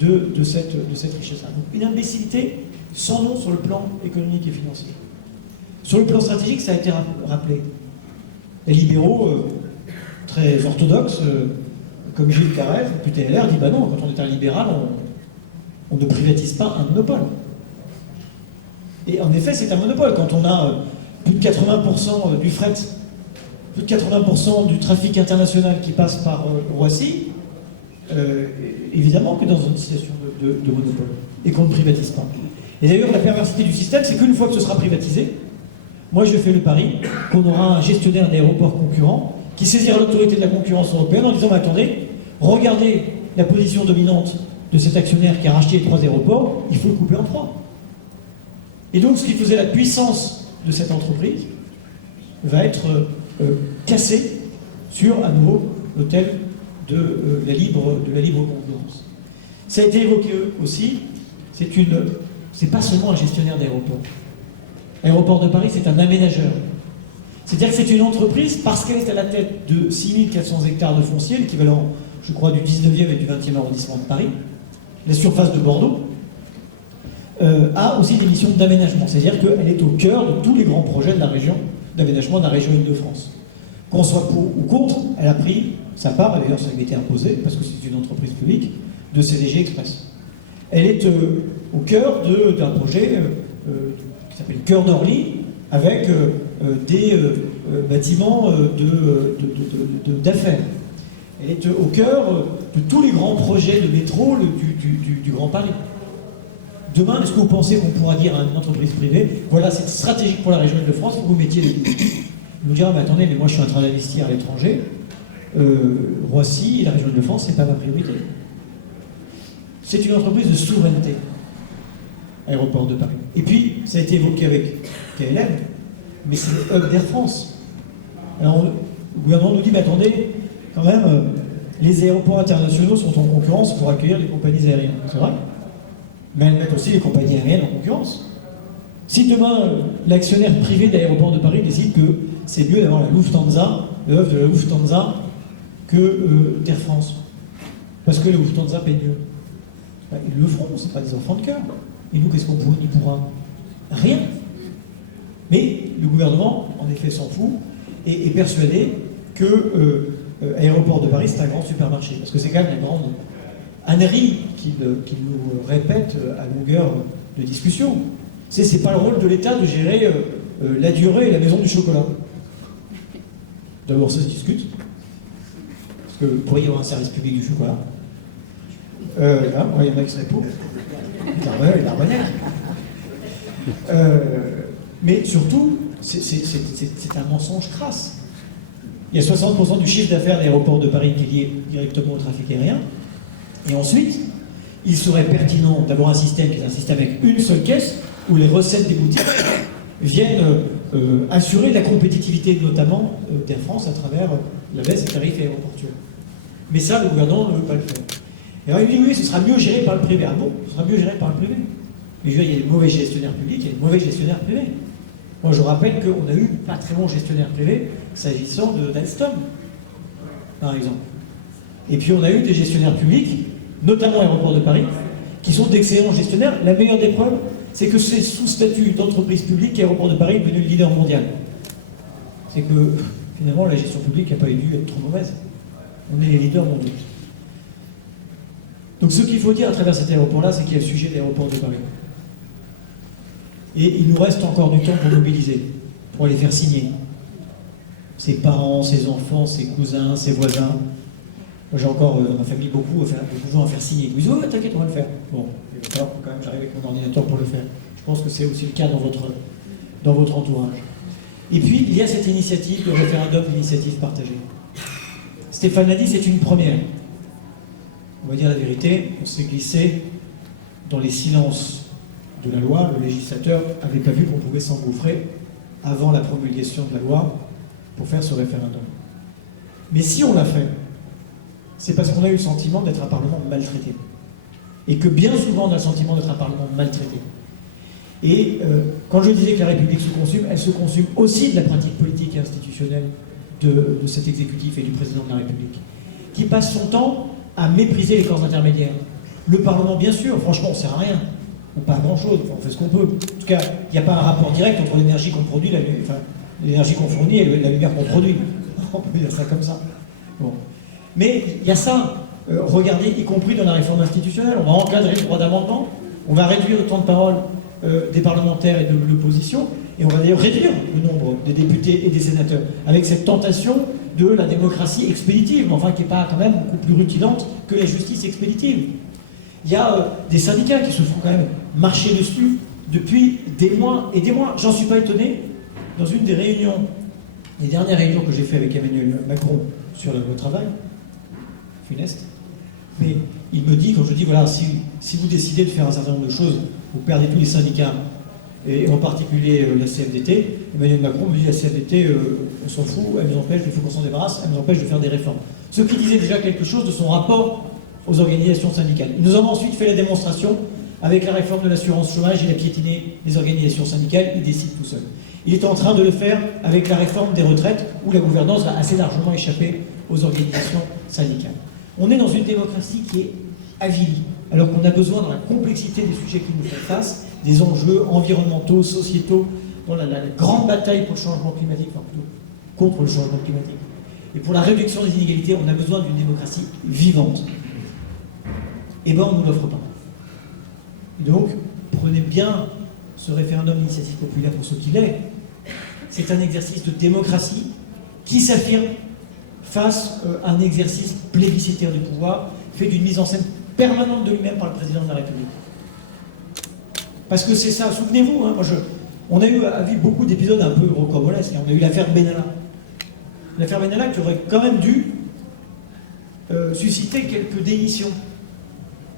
de cette richesse-là. Donc une imbécilité sans nom sur le plan économique et financier. Sur le plan stratégique, ça a été rappelé. Les libéraux, très orthodoxes, comme Gilles Carrez, PTLR, dit bah non, quand on est un libéral, on ne privatise pas un monopole. Et en effet, c'est un monopole. Quand on a plus de 80% du fret, plus de 80% du trafic international qui passe par Roissy, évidemment que dans une situation de monopole, et qu'on ne privatise pas. Et d'ailleurs, la perversité du système, c'est qu'une fois que ce sera privatisé, moi je fais le pari qu'on aura un gestionnaire d'aéroport concurrent qui saisira l'autorité de la concurrence européenne en disant mais attendez, regardez la position dominante de cet actionnaire qui a racheté les 3 aéroports, il faut le couper en 3. Et donc ce qui faisait la puissance de cette entreprise va être cassé sur, à nouveau, l'autel de la libre concurrence. Ça a été évoqué aussi, c'est pas seulement un gestionnaire d'aéroport. Aéroport de Paris, c'est un aménageur. C'est-à-dire que c'est une entreprise, parce qu'elle est à la tête de 6400 hectares de foncier, l'équivalent, je crois, du 19e et du 20e arrondissement de Paris, la surface de Bordeaux, a aussi des missions d'aménagement. C'est-à-dire qu'elle est au cœur de tous les grands projets de la région, d'aménagement de la région Île-de-France. Qu'on soit pour ou contre, elle a pris sa part, et d'ailleurs ça lui a été imposé, parce que c'est une entreprise publique, de CDG Express. Elle est au cœur d'un projet qui s'appelle Cœur d'Orly, avec des bâtiments d'affaires. Elle est au cœur de tous les grands projets de métro du Grand Paris. Demain, est-ce que vous pensez qu'on pourra dire à une entreprise privée, voilà, c'est stratégique pour la région Île-de-France, il faut que vous mettiez les billes. Ils nous diront, mais attendez, mais moi je suis en train d'investir à l'étranger, Roissy et la région Île-de-France, c'est pas ma priorité. C'est une entreprise de souveraineté, Aéroport de Paris. Et puis, ça a été évoqué avec KLM, mais c'est le hub d'Air France. Alors, le gouvernement nous dit, mais attendez, quand même, les aéroports internationaux sont en concurrence pour accueillir les compagnies aériennes. C'est vrai, mais elles mettent aussi les compagnies aériennes en concurrence. Si demain, l'actionnaire privé de l'Aéroport de Paris décide que c'est mieux d'avoir la Lufthansa, le hub de la Lufthansa, que d'Air France, parce que la Lufthansa paye mieux, ben, ils le feront, c'est pas des enfants de cœur. Et nous, qu'est-ce qu'on pourra? Rien. Mais le gouvernement, en effet, s'en fout et est persuadé que Aéroport de Paris, c'est un grand supermarché. Parce que c'est quand même la grande ânerie qu'il nous répète à longueur de discussion. C'est pas le rôle de l'État de gérer la durée et la maison du chocolat. D'abord, ça se discute. Parce que pour y avoir un service public du chocolat, là, il y en a qui seraient pour. L'Armagnac. Mais surtout, c'est un mensonge crasse. Il y a 60% du chiffre d'affaires d'Aéroport de Paris qui est lié directement au trafic aérien. Et ensuite, il serait pertinent d'avoir un système qui est un système avec une seule caisse, où les recettes des boutiques viennent assurer la compétitivité, notamment d'Air France, à travers la baisse des tarifs aéroportuaires. Mais ça, le gouvernement ne veut pas le faire. Et alors il dit oui, ce sera mieux géré par le privé. Ah bon, ce sera mieux géré par le privé. Mais je veux dire, il y a des mauvais gestionnaires publics, il y a des mauvais gestionnaires privés. Moi, je rappelle qu'on a eu pas très bons gestionnaires privés s'agissant d'Alstom, par exemple. Et puis on a eu des gestionnaires publics, notamment Aéroport de Paris, qui sont d'excellents gestionnaires. La meilleure des preuves, c'est que c'est sous statut d'entreprise publique qu'Aéroport de Paris est devenu le leader mondial. C'est que finalement la gestion publique n'a pas dû être trop mauvaise. On est les leaders mondiaux. Donc ce qu'il faut dire à travers cet aéroport-là, c'est qu'il y a le sujet de l'Aéroport de Paris. Et il nous reste encore du temps pour mobiliser, pour les faire signer. Ses parents, ses enfants, ses cousins, ses voisins. Moi j'ai encore dans ma famille beaucoup de gens à faire signer. Ils disent oh t'inquiète, on va le faire. Bon, il va falloir quand même j'arrive avec mon ordinateur pour le faire. Je pense que c'est aussi le cas dans votre entourage. Et puis il y a cette initiative, le référendum d'initiative partagée. Stéphane l'a dit, c'est une première. On va dire la vérité, on s'est glissé dans les silences de la loi. Le législateur n'avait pas vu qu'on pouvait s'engouffrer avant la promulgation de la loi pour faire ce référendum. Mais si on l'a fait, c'est parce qu'on a eu le sentiment d'être un Parlement maltraité. Et que bien souvent on a le sentiment d'être un Parlement maltraité. Et quand je disais que la République se consume, elle se consume aussi de la pratique politique et institutionnelle de cet exécutif et du président de la République, qui passe son temps à mépriser les corps intermédiaires, Le Parlement, bien sûr, franchement, on ne sert à rien. Ou pas à grand-chose, enfin, on fait ce qu'on peut. En tout cas, il n'y a pas un rapport direct entre l'énergie qu'on produit, l'énergie qu'on fournit et la lumière qu'on produit. On peut dire ça comme ça. Bon. Mais il y a ça. Regardez, y compris dans la réforme institutionnelle, on va encadrer le droit d'amendement, on va réduire le temps de parole des parlementaires et de l'opposition, et on va d'ailleurs réduire le nombre des députés et des sénateurs, avec cette tentation de la démocratie expéditive, mais enfin qui n'est pas quand même beaucoup plus rutilante que la justice expéditive. Il y a des syndicats qui se font quand même marcher dessus depuis des mois et des mois. J'en suis pas étonné. Dans une des réunions, les dernières réunions que j'ai fait avec Emmanuel Macron sur le travail, funeste, mais il me dit, quand je dis, voilà, si vous décidez de faire un certain nombre de choses, vous perdez tous les syndicats, et en particulier la CFDT, Emmanuel Macron me dit, la CFDT, on s'en fout, elle nous empêche, il faut qu'on s'en débarrasse, elle nous empêche de faire des réformes. Ce qui disait déjà quelque chose de son rapport aux organisations syndicales. Nous avons ensuite fait la démonstration avec la réforme de l'assurance chômage, il a piétiné les organisations syndicales, il décide tout seul. Il est en train de le faire avec la réforme des retraites, où la gouvernance va assez largement échapper aux organisations syndicales. On est dans une démocratie qui est avilie, alors qu'on a besoin, dans la complexité des sujets qui nous font face, des enjeux environnementaux, sociétaux, dans la grande bataille pour le changement climatique, enfin plutôt contre le changement climatique, et pour la réduction des inégalités, on a besoin d'une démocratie vivante. Eh bien, on ne nous l'offre pas. Et donc, prenez bien ce référendum d'initiative populaire pour ce qu'il est. C'est un exercice de démocratie qui s'affirme face à un exercice plébiscitaire du pouvoir, fait d'une mise en scène permanente de lui-même par le président de la République. Parce que c'est ça, souvenez-vous, hein, on a vu beaucoup d'épisodes un peu rocambolesques. On a eu l'affaire Benalla. L'affaire Benalla qui aurait quand même dû susciter quelques démissions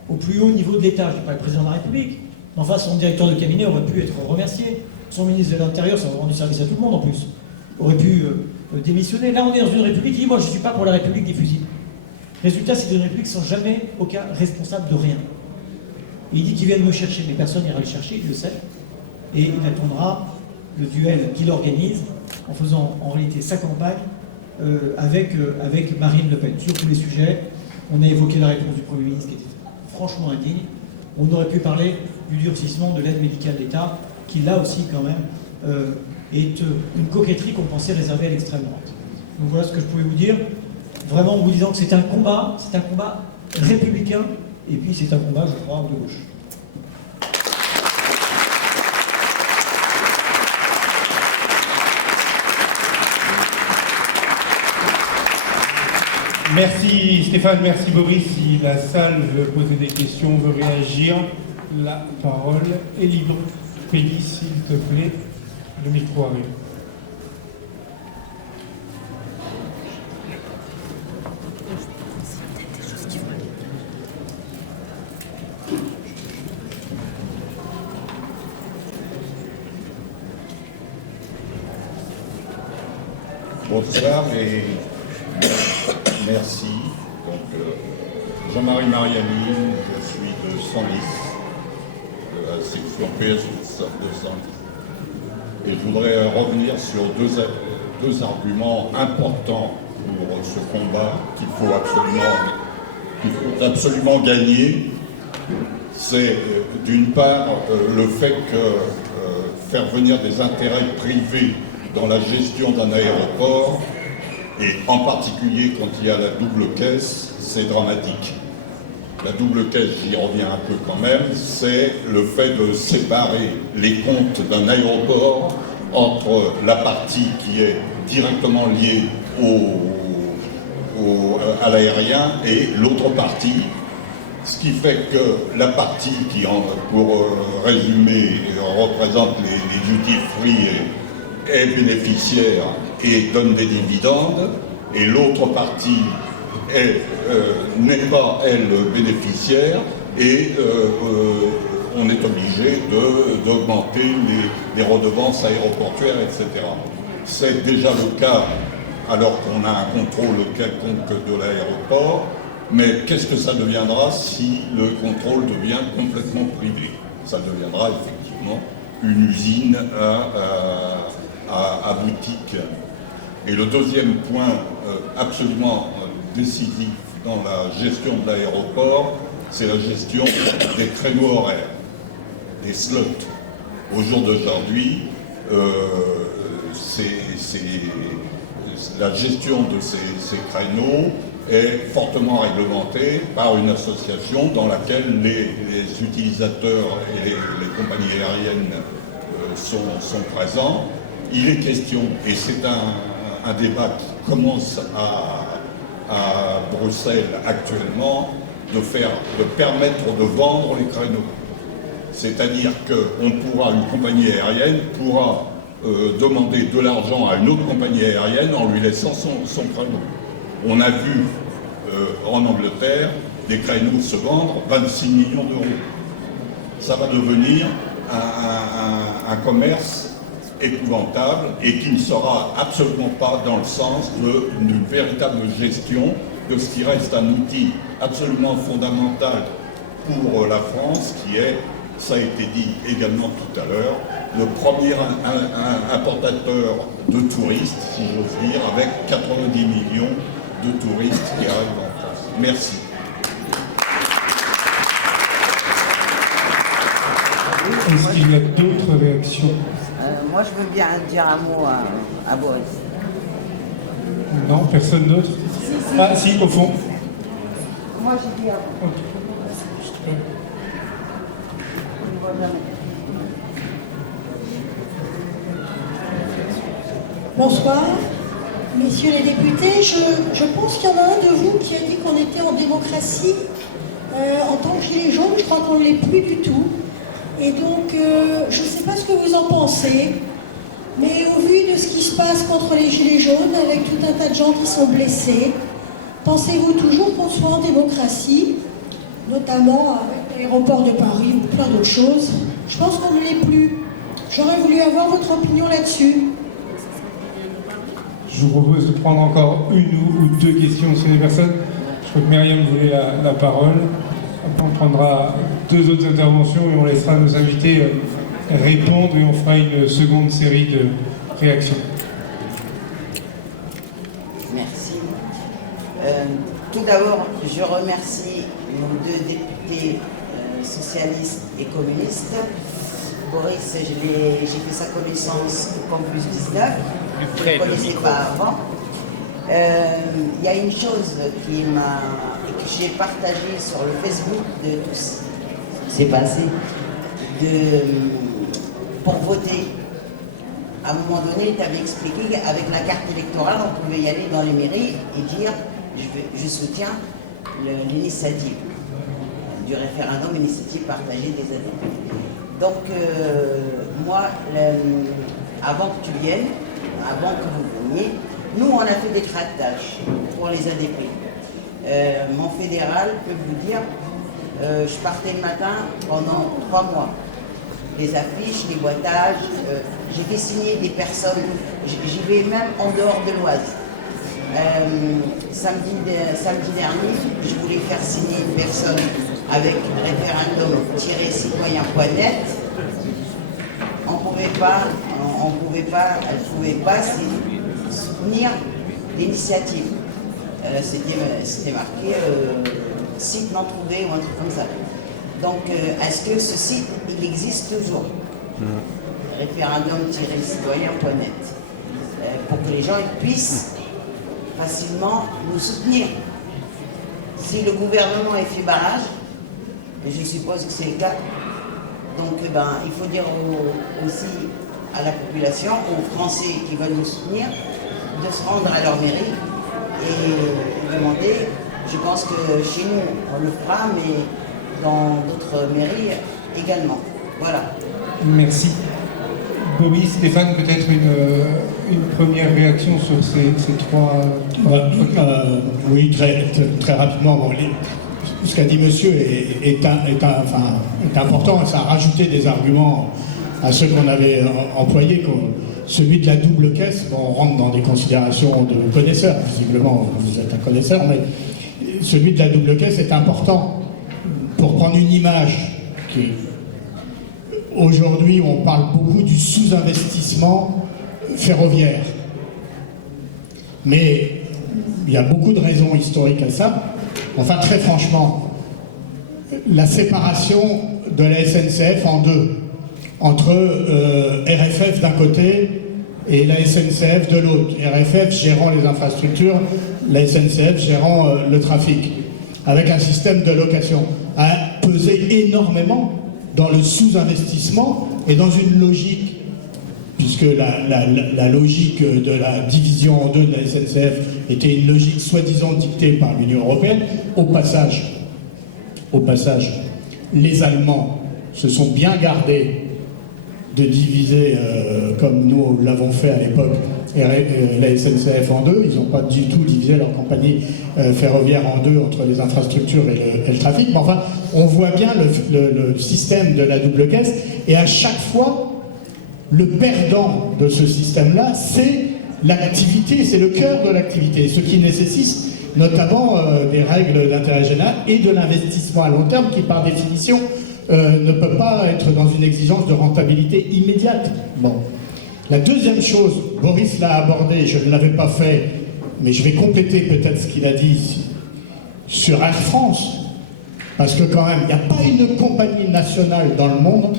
au plus haut niveau de l'État. Je ne dis pas le président de la République, mais enfin son directeur de cabinet aurait pu être remercié. Son ministre de l'Intérieur, ça aurait rendu service à tout le monde en plus, aurait pu démissionner. Là, on est dans une République qui dit « moi, je ne suis pas pour la République des fusils ». Résultat, c'est une République sans jamais aucun responsable de rien. Et il dit qu'il vient de me chercher, mais personne n'ira le chercher, il le sait. Et il attendra le duel qu'il organise en faisant en réalité sa campagne avec Marine Le Pen. Sur tous les sujets, on a évoqué la réponse du Premier ministre qui était franchement indigne. On aurait pu parler du durcissement de l'aide médicale d'État, qui là aussi quand même est une coquetterie qu'on pensait réservée à l'extrême droite. Donc voilà ce que je pouvais vous dire, vraiment en vous disant que c'est un combat républicain, et puis c'est un combat, je crois, de gauche. Merci Stéphane, merci Boris. Si la salle veut poser des questions, veut réagir, la parole est libre. Félix, s'il te plaît, le micro arrive. Bonsoir et merci. Donc, Jean-Marie Mariani, je suis de Senlis, de la section PS de Senlis. Et je voudrais revenir sur deux arguments importants pour ce combat qu'il faut absolument gagner. C'est d'une part le fait que faire venir des intérêts privés dans la gestion d'un aéroport, et en particulier quand il y a la double caisse, c'est dramatique. La double caisse, j'y reviens un peu quand même, c'est le fait de séparer les comptes d'un aéroport entre la partie qui est directement liée à l'aérien et l'autre partie, ce qui fait que la partie qui, pour résumer, représente les duty free est bénéficiaire et donne des dividendes, et l'autre partie n'est pas, elle, bénéficiaire, et on est obligé d'augmenter les redevances aéroportuaires, etc. C'est déjà le cas alors qu'on a un contrôle quelconque de l'aéroport, mais qu'est-ce que ça deviendra si le contrôle devient complètement privé? Ça deviendra effectivement une usine à boutique. Et le deuxième point absolument décisif dans la gestion de l'aéroport, c'est la gestion des créneaux horaires, des slots. Au jour d'aujourd'hui, la gestion de ces créneaux est fortement réglementée par une association dans laquelle les utilisateurs et les compagnies aériennes sont présents. Il est question, et c'est un débat qui commence à Bruxelles actuellement, de permettre de vendre les créneaux. C'est-à-dire qu'une compagnie aérienne pourra demander de l'argent à une autre compagnie aérienne en lui laissant son créneau. On a vu en Angleterre des créneaux se vendre 26 millions d'euros. Ça va devenir un commerce épouvantable et qui ne sera absolument pas dans le sens d'une véritable gestion de ce qui reste un outil absolument fondamental pour la France, qui est, ça a été dit également tout à l'heure, le premier importateur de touristes, si j'ose dire, avec 90 millions de touristes qui arrivent en France. Merci. Est-ce qu'il y a d'autres réactions? Moi, je veux bien dire un mot à Boris. Non, personne d'autre? Ah si, au fond. Moi, j'ai dit avant. Bonsoir, messieurs les députés. Je pense qu'il y en a un de vous qui a dit qu'on était en démocratie en tant que gilet jaune. Je crois qu'on ne l'est plus du tout. Et donc, je ne sais pas ce que vous en pensez, mais au vu de ce qui se passe contre les gilets jaunes, avec tout un tas de gens qui sont blessés, pensez-vous toujours qu'on soit en démocratie, notamment avec l'aéroport de Paris ou plein d'autres choses? Je pense qu'on ne l'est plus. J'aurais voulu avoir votre opinion là-dessus. Je vous propose de prendre encore une ou deux questions si les personnes. Je crois que Myriam voulait la parole. Après, on prendra deux autres interventions et on laissera nos invités répondre et on fera une seconde série de réactions. Merci. Tout d'abord, je remercie nos deux députés socialistes et communistes. Boris, j'ai fait sa connaissance au Campus 19, je ne le connaissais pas avant. Il y a une chose que j'ai partagée sur le Facebook de tout ce qui s'est passé, pour voter. À un moment donné, tu avais expliqué qu'avec la carte électorale, on pouvait y aller dans les mairies et dire je soutiens l'initiative du référendum initiative partagée des adhérents. Donc, moi, avant que tu viennes, avant que vous veniez, nous, on a fait des tractages pour les ADP. Mon fédéral peut vous dire, je partais le matin pendant 3 mois. Les affiches, les boîtages, j'ai fait signer des personnes, j'y vais même en dehors de l'Oise. Samedi dernier, je voulais faire signer une personne avec référendum-citoyen.net. Elle ne pouvait pas soutenir l'initiative. C'était marqué site non trouvé ou un truc comme ça. Donc, est-ce que ce site, il existe toujours? Référendum-citoyen.net, pour que les gens puissent facilement nous soutenir. Si le gouvernement a fait barrage, et je suppose que c'est le cas, donc il faut dire aussi à la population, aux Français qui veulent nous soutenir, de se rendre à leur mairie et demander. Je pense que chez nous, on le fera, mais dans d'autres mairies également. Voilà. Merci. Boris, Stéphane, peut-être une première réaction sur ces trois... Oui, très rapidement. Bon, ce qu'a dit monsieur est important. Ça a rajouté des arguments à ceux qu'on avait employés. Celui de la double caisse, bon, on rentre dans des considérations de connaisseurs. Visiblement, vous êtes un connaisseur, mais celui de la double caisse est important pour prendre une image qui... Aujourd'hui, on parle beaucoup du sous-investissement ferroviaire. Mais il y a beaucoup de raisons historiques à ça. Enfin, très franchement, la séparation de la SNCF en deux, entre RFF d'un côté et la SNCF de l'autre. RFF gérant les infrastructures, la SNCF gérant le trafic, avec un système de location, a pesé énormément dans le sous-investissement et dans une logique, puisque la logique de la division en deux de la SNCF était une logique soi-disant dictée par l'Union européenne. Au passage, les Allemands se sont bien gardés de diviser, comme nous l'avons fait à l'époque, la SNCF en deux. Ils n'ont pas du tout divisé leur compagnie ferroviaire en deux entre les infrastructures et le trafic. Mais enfin, on voit bien le système de la double caisse, et à chaque fois, le perdant de ce système-là, c'est l'activité, c'est le cœur de l'activité, ce qui nécessite notamment des règles d'intérêt général et de l'investissement à long terme qui, par définition, ne peut pas être dans une exigence de rentabilité immédiate. Bon. La deuxième chose, Boris l'a abordé, je ne l'avais pas fait, mais je vais compléter peut-être ce qu'il a dit sur Air France, parce que quand même, il n'y a pas une compagnie nationale dans le monde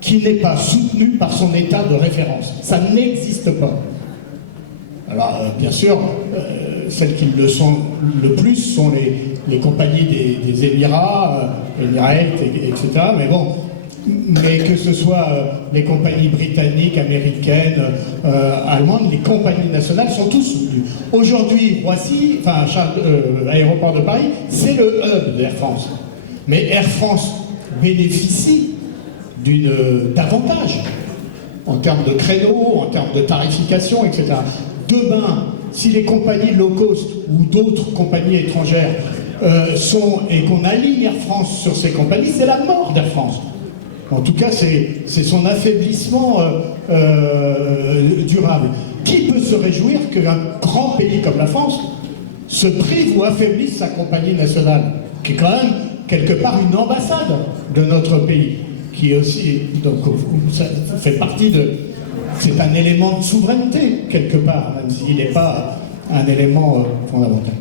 qui n'est pas soutenue par son état de référence. Ça n'existe pas. Alors, bien sûr, celles qui le sont le plus sont les compagnies des Émirats, Emirates, etc. Mais bon, mais que ce soit les compagnies britanniques, américaines, allemandes, les compagnies nationales sont tous soutenues. Aujourd'hui, Roissy, enfin, Aéroport de Paris, c'est le hub d'Air France. Mais Air France bénéficie d'avantages en termes de créneaux, en termes de tarification, etc. Demain, si les compagnies low cost ou d'autres compagnies étrangères et qu'on aligne Air France sur ces compagnies, c'est la mort d'Air France. En tout cas, c'est son affaiblissement durable. Qui peut se réjouir qu'un grand pays comme la France se prive ou affaiblisse sa compagnie nationale, qui est quand même quelque part une ambassade de notre pays, qui est aussi, donc ça fait partie de... C'est un élément de souveraineté, quelque part, même s'il n'est pas un élément fondamental.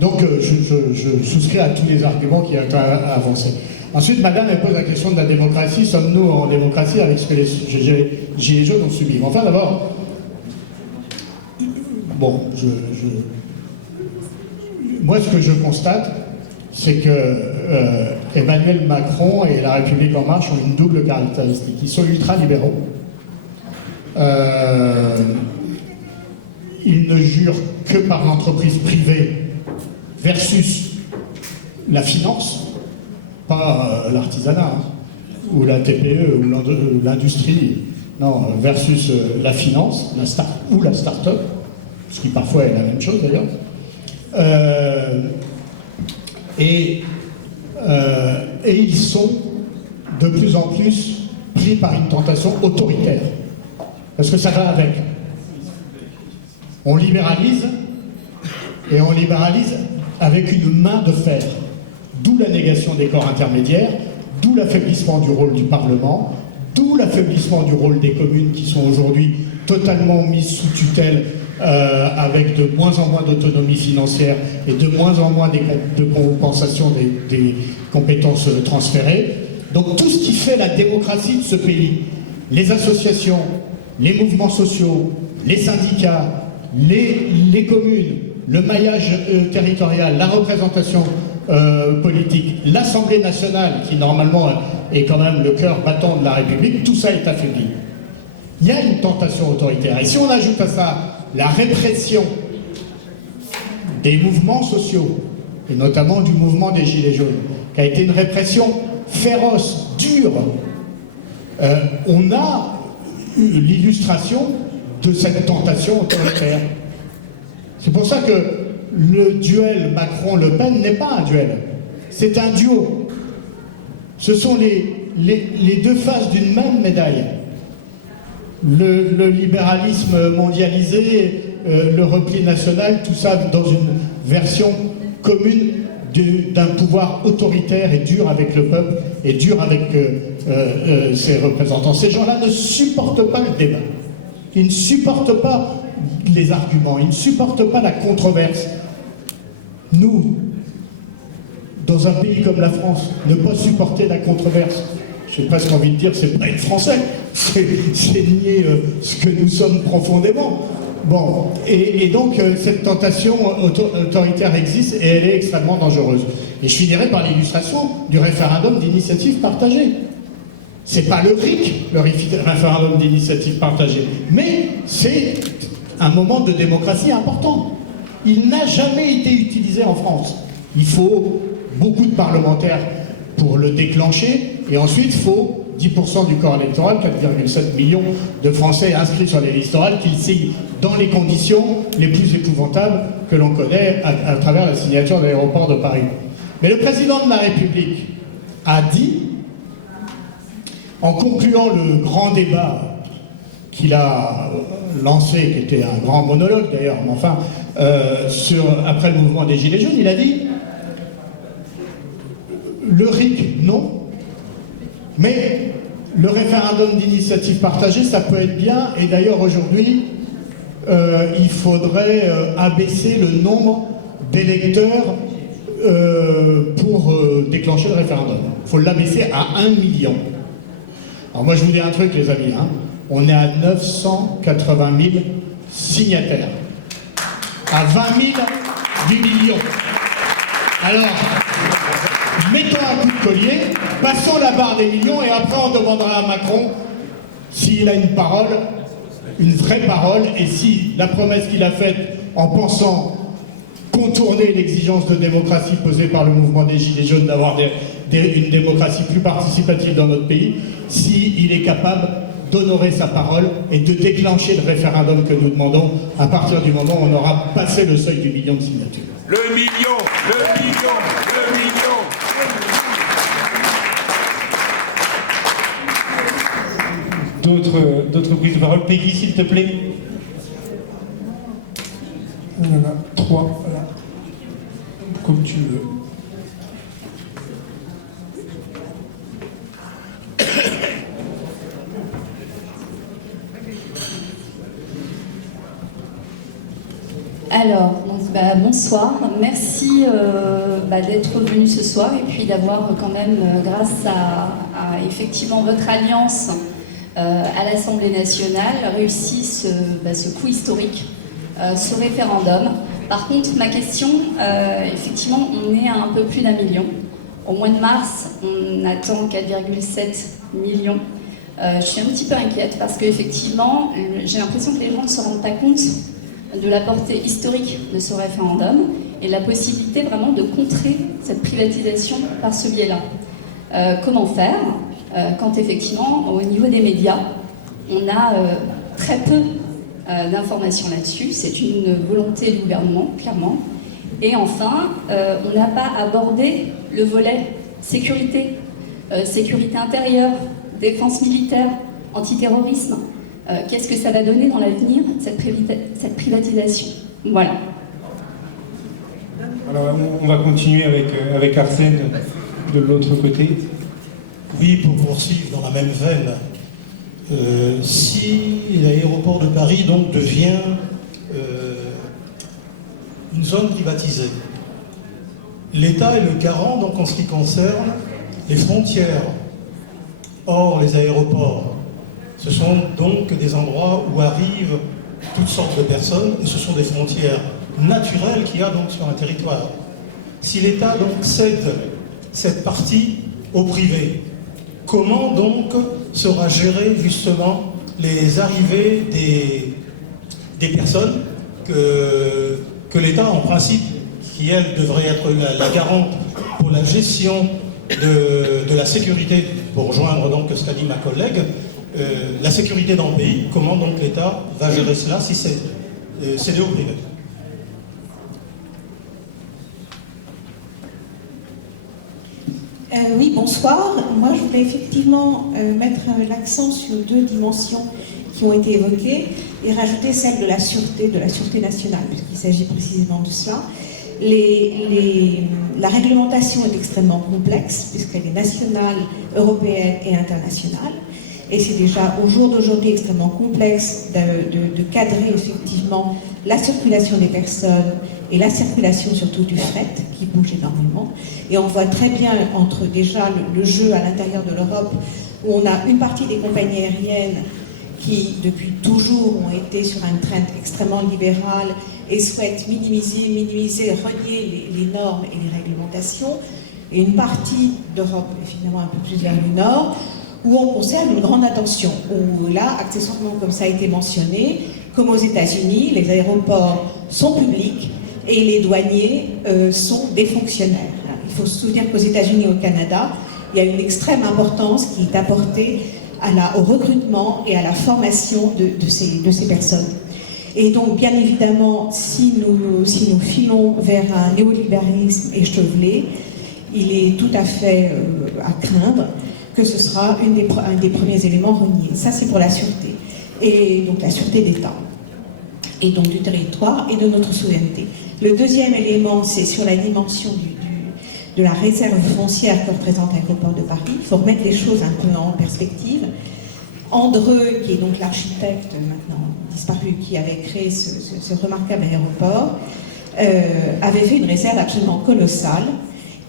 Donc, je souscris à tous les arguments qui ont été avancés. Ensuite, madame, elle pose la question de la démocratie. Sommes-nous en démocratie avec ce que les Gilets jaunes ont subi? Enfin, d'abord, bon, moi, ce que je constate, c'est que Emmanuel Macron et la République En Marche ont une double caractéristique. Ils sont ultra-libéraux. Ils ne jurent que par l'entreprise privée versus la finance, pas l'artisanat, ou la TPE, ou l'industrie, non, versus la finance, ou la start-up, ce qui parfois est la même chose d'ailleurs. Et ils sont de plus en plus pris par une tentation autoritaire. Parce que ça va avec. On libéralise, et on libéralise avec une main de fer. D'où la négation des corps intermédiaires, d'où l'affaiblissement du rôle du Parlement, d'où l'affaiblissement du rôle des communes qui sont aujourd'hui totalement mises sous tutelle, avec de moins en moins d'autonomie financière et de moins en moins de compensation des compétences transférées. Donc tout ce qui fait la démocratie de ce pays, les associations, les mouvements sociaux, les syndicats, les communes, le maillage territorial, la représentation politique, l'Assemblée nationale, qui normalement est quand même le cœur battant de la République, tout ça est affaibli. Il y a une tentation autoritaire. Et si on ajoute à ça la répression des mouvements sociaux, et notamment du mouvement des Gilets jaunes, qui a été une répression féroce, dure, on a l'illustration de cette tentation autoritaire. C'est pour ça que le duel Macron-Le Pen n'est pas un duel, c'est un duo. Ce sont les deux faces d'une même médaille. Le libéralisme mondialisé, le repli national, tout ça dans une version commune d'un pouvoir autoritaire et dur avec le peuple et dur avec ses représentants. Ces gens-là ne supportent pas le débat. Ils ne supportent pas les arguments, ils ne supportent pas la controverse. Nous, dans un pays comme la France, ne pas supporter la controverse, j'ai presque envie de dire, c'est pas être français, c'est nier ce que nous sommes profondément. Bon, et donc cette tentation autoritaire existe et elle est extrêmement dangereuse. Et je finirai par l'illustration du référendum d'initiative partagée. C'est pas le RIC, le référendum d'initiative partagée, mais c'est un moment de démocratie important. Il n'a jamais été utilisé en France. Il faut beaucoup de parlementaires pour le déclencher, et ensuite il faut 10% du corps électoral, 4,7 millions de Français inscrits sur les listes orales, qu'ils signent dans les conditions les plus épouvantables que l'on connaît à travers la signature de l'aéroport de Paris. Mais le président de la République a dit, en concluant le grand débat qu'il a lancé, qui était un grand monologue d'ailleurs, mais enfin, après le mouvement des Gilets jaunes, il a dit le RIC, non, mais le référendum d'initiative partagée, ça peut être bien, et d'ailleurs aujourd'hui, il faudrait abaisser le nombre d'électeurs pour déclencher le référendum. Il faut l'abaisser à 1 million. Alors moi je vous dis un truc les amis, hein. On est à 980 000 signataires. À 20 000 du million. Alors, mettons un coup de collier, passons la barre des millions et après on demandera à Macron s'il a une parole, une vraie parole, et si la promesse qu'il a faite en pensant contourner l'exigence de démocratie posée par le mouvement des Gilets jaunes d'avoir une démocratie plus participative dans notre pays, s'il est capable d'honorer sa parole et de déclencher le référendum que nous demandons à partir du moment où on aura passé le seuil du million de signatures. Le million, le million, le million. D'autres prises de parole. Peggy, s'il te plaît. On en a 3, voilà. Comme tu veux. Alors, bonsoir. Merci d'être venu ce soir et puis d'avoir quand même, grâce à effectivement votre alliance à l'Assemblée nationale, réussi ce coup historique, ce référendum. Par contre, ma question, effectivement, on est à un peu plus d'1 million. Au mois de mars, on attend 4,7 millions. Je suis un petit peu inquiète parce qu'effectivement, j'ai l'impression que les gens ne se rendent pas compte de la portée historique de ce référendum et de la possibilité vraiment de contrer cette privatisation par ce biais-là. Comment faire quand effectivement, au niveau des médias, on a très peu d'informations là-dessus, c'est une volonté du gouvernement, clairement. Et enfin, on n'a pas abordé le volet sécurité, sécurité intérieure, défense militaire, antiterrorisme. Qu'est-ce que ça va donner dans l'avenir, cette privatisation? Voilà. Alors, on va continuer avec Arsène de l'autre côté. Oui, pour poursuivre dans la même veine, si l'aéroport de Paris donc devient une zone privatisée, l'État est le garant donc en ce qui concerne les frontières. Or, les aéroports, ce sont donc des endroits où arrivent toutes sortes de personnes et ce sont des frontières naturelles qu'il y a donc sur un territoire. Si l'État donc cède cette partie au privé, comment donc sera gérée justement les arrivées des personnes que l'État en principe, qui elle devrait être la garante pour la gestion de la sécurité, pour rejoindre donc ce qu'a dit ma collègue, la sécurité dans le pays, comment donc l'État va gérer cela si c'est cédé au privé? Oui, bonsoir. Moi, je voulais effectivement mettre l'accent sur 2 dimensions qui ont été évoquées et rajouter celle de la sûreté nationale, puisqu'il s'agit précisément de cela. La réglementation est extrêmement complexe, puisqu'elle est nationale, européenne et internationale. Et c'est déjà au jour d'aujourd'hui extrêmement complexe de cadrer effectivement la circulation des personnes et la circulation surtout du fret qui bouge énormément. Et on voit très bien entre déjà le jeu à l'intérieur de l'Europe où on a une partie des compagnies aériennes qui depuis toujours ont été sur un trend extrêmement libéral et souhaitent minimiser, renier les normes et les réglementations, et une partie d'Europe, finalement un peu plus vers le nord, où on conserve une grande attention, où là, accessoirement, comme ça a été mentionné, comme aux États-Unis, les aéroports sont publics et les douaniers sont des fonctionnaires. Il faut se souvenir qu'aux États-Unis et au Canada, il y a une extrême importance qui est apportée au recrutement et à la formation de ces personnes. Et donc, bien évidemment, si nous filons vers un néolibéralisme échevelé, il est tout à fait à craindre que ce sera un des premiers éléments reniés. Ça, c'est pour la sûreté. Et donc, la sûreté d'État. Et donc, du territoire et de notre souveraineté. Le deuxième élément, c'est sur la dimension de la réserve foncière que représente l'aéroport de Paris. Il faut remettre les choses un peu en perspective. Andreu, qui est donc l'architecte maintenant disparu, qui avait créé ce remarquable aéroport, avait fait une réserve absolument colossale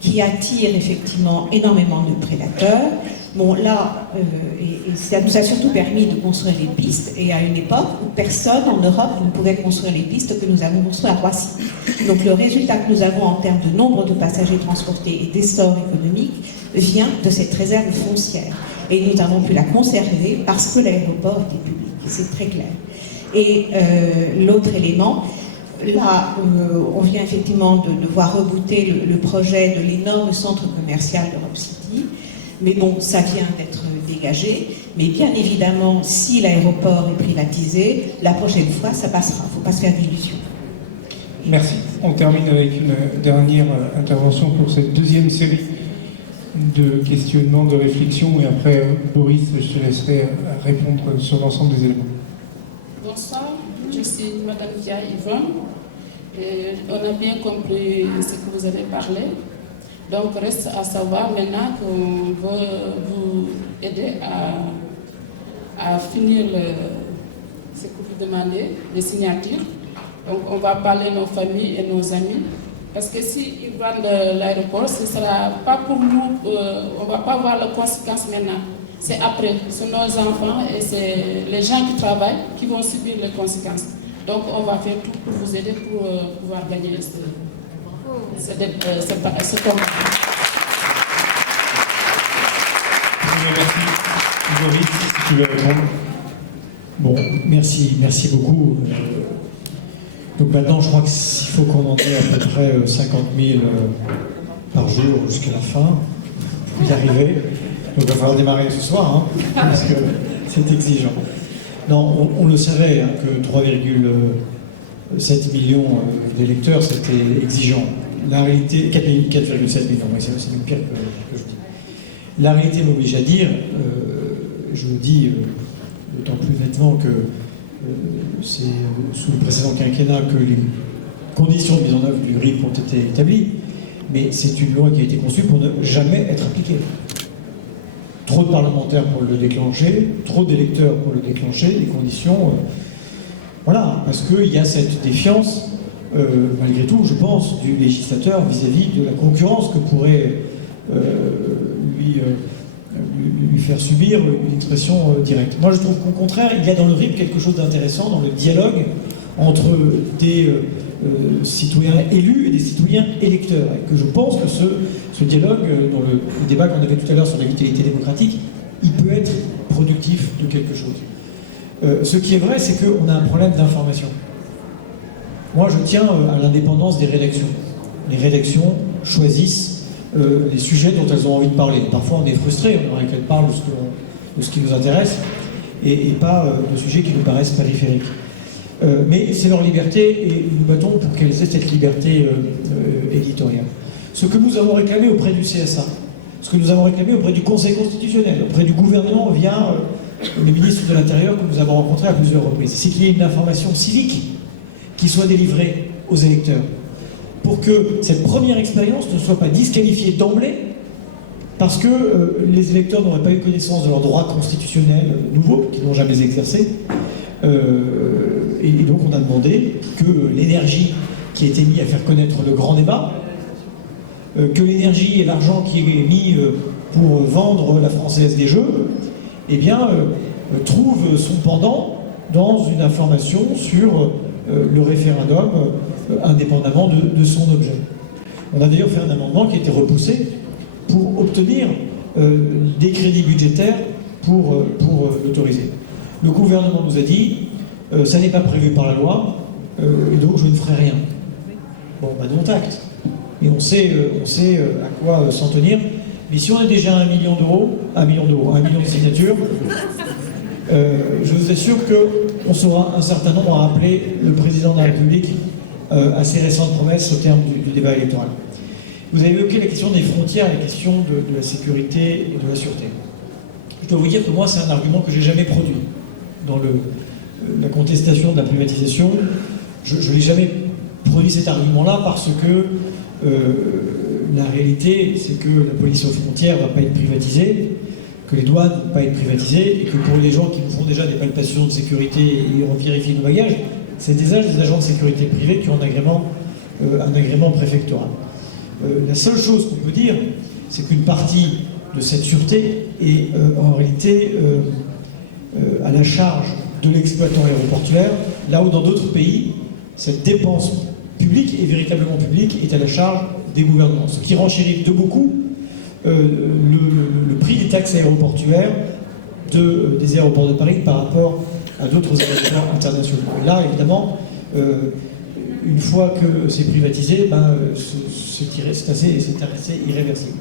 qui attire effectivement énormément de prédateurs. Bon, là, et ça nous a surtout permis de construire les pistes, et à une époque où personne en Europe ne pouvait construire les pistes que nous avons construites à Roissy. Donc le résultat que nous avons en termes de nombre de passagers transportés et d'essor économique vient de cette réserve foncière. Et nous avons pu la conserver parce que l'aéroport était public, c'est très clair. Et l'autre élément, là, on vient effectivement de voir rebooter le projet de l'énorme centre commercial d'Europe City. Mais bon, ça vient d'être dégagé. Mais bien évidemment, si l'aéroport est privatisé, la prochaine fois, ça passera. Il ne faut pas se faire d'illusions. Merci. On termine avec une dernière intervention pour cette deuxième série de questionnements, de réflexions. Et après, Boris, je te laisserai répondre sur l'ensemble des éléments. Bonsoir, je suis Madame Kia Yvonne. Et on a bien compris ce que vous avez parlé. Donc, reste à savoir maintenant qu'on veut vous aider à finir ce que vous demandez, les signatures. Donc, on va parler nos familles et nos amis. Parce que s'ils vendent l'aéroport, ce ne sera pas pour nous, on ne va pas voir les conséquences maintenant. C'est après, c'est nos enfants et c'est les gens qui travaillent qui vont subir les conséquences. Donc, on va faire tout pour vous aider pour pouvoir gagner ce combat. Merci. Boris, si tu veux répondre. Bon, merci beaucoup. Donc maintenant, je crois qu'il faut qu'on en ait à peu près 50 000 par jour jusqu'à la fin pour y arriver. Donc il va falloir démarrer ce soir, hein, parce que c'est exigeant. Non, on le savait, hein, que 3,7 millions d'électeurs, c'était exigeant. La réalité, 4,7 millions, oui, c'est même pire que je dis. La réalité m'oblige à dire, je le dis d'autant plus nettement que c'est sous le précédent quinquennat que les conditions de mise en œuvre du RIP ont été établies, mais c'est une loi qui a été conçue pour ne jamais être appliquée. Trop de parlementaires pour le déclencher, trop d'électeurs pour le déclencher, les conditions... voilà, parce qu'il y a cette défiance, malgré tout, je pense, du législateur vis-à-vis de la concurrence que pourrait lui faire subir une expression directe. Moi, je trouve qu'au contraire, il y a dans le RIP quelque chose d'intéressant dans le dialogue entre des citoyens élus et des citoyens électeurs. Et que je pense que ce dialogue, dans le débat qu'on avait tout à l'heure sur la vitalité démocratique, il peut être productif de quelque chose. Ce qui est vrai, c'est qu'on a un problème d'information. Moi, je tiens à l'indépendance des rédactions. Les rédactions choisissent les sujets dont elles ont envie de parler. Parfois, on est frustré, on aimerait qu'elles parlent de ce qui nous intéresse, et pas de sujets qui nous paraissent périphériques. Mais c'est leur liberté, et nous battons pour qu'elles aient cette liberté éditoriale. Ce que nous avons réclamé auprès du CSA, ce que nous avons réclamé auprès du Conseil constitutionnel, auprès du gouvernement via les ministres de l'Intérieur que nous avons rencontrés à plusieurs reprises, c'est qu'il y ait une information civique qui soit délivrée aux électeurs, pour que cette première expérience ne soit pas disqualifiée d'emblée parce que les électeurs n'auraient pas eu connaissance de leurs droits constitutionnels nouveaux, qu'ils n'ont jamais exercés. Et donc on a demandé que l'énergie qui a été mis à faire connaître le grand débat, que l'énergie et l'argent qui est mis pour vendre la Française des Jeux, eh bien, trouve son pendant dans une information sur le référendum, indépendamment de son objet. On a d'ailleurs fait un amendement qui a été repoussé pour obtenir des crédits budgétaires pour l'autoriser. Le gouvernement nous a dit ça n'est pas prévu par la loi, et donc je ne ferai rien. Bon, bah dont acte. Et on sait à quoi s'en tenir. Mais si on a déjà 1 million de signatures, je vous assure qu'on sera un certain nombre à appeler le président de la République à ses récentes promesses au terme du débat électoral. Vous avez évoqué la question des frontières, la question de la sécurité et de la sûreté. Je dois vous dire que moi, c'est un argument que je n'ai jamais produit dans la contestation de la privatisation. Je n'ai jamais produit cet argument-là parce que la réalité, c'est que la police aux frontières ne va pas être privatisée, que les douanes ne vont pas être privatisées, et que pour les gens qui nous font déjà des palpations de sécurité et on vérifie nos bagages, c'est des agents de sécurité privés qui ont un agrément préfectoral. La seule chose qu'on peut dire, c'est qu'une partie de cette sûreté est en réalité à la charge de l'exploitant aéroportuaire, là où dans d'autres pays, cette dépense publique et véritablement publique est à la charge des gouvernements. Ce qui renchérit de beaucoup le prix des taxes aéroportuaires des aéroports de Paris par rapport à d'autres aéroports internationaux. Et là, évidemment, une fois que c'est privatisé, c'est assez irréversible.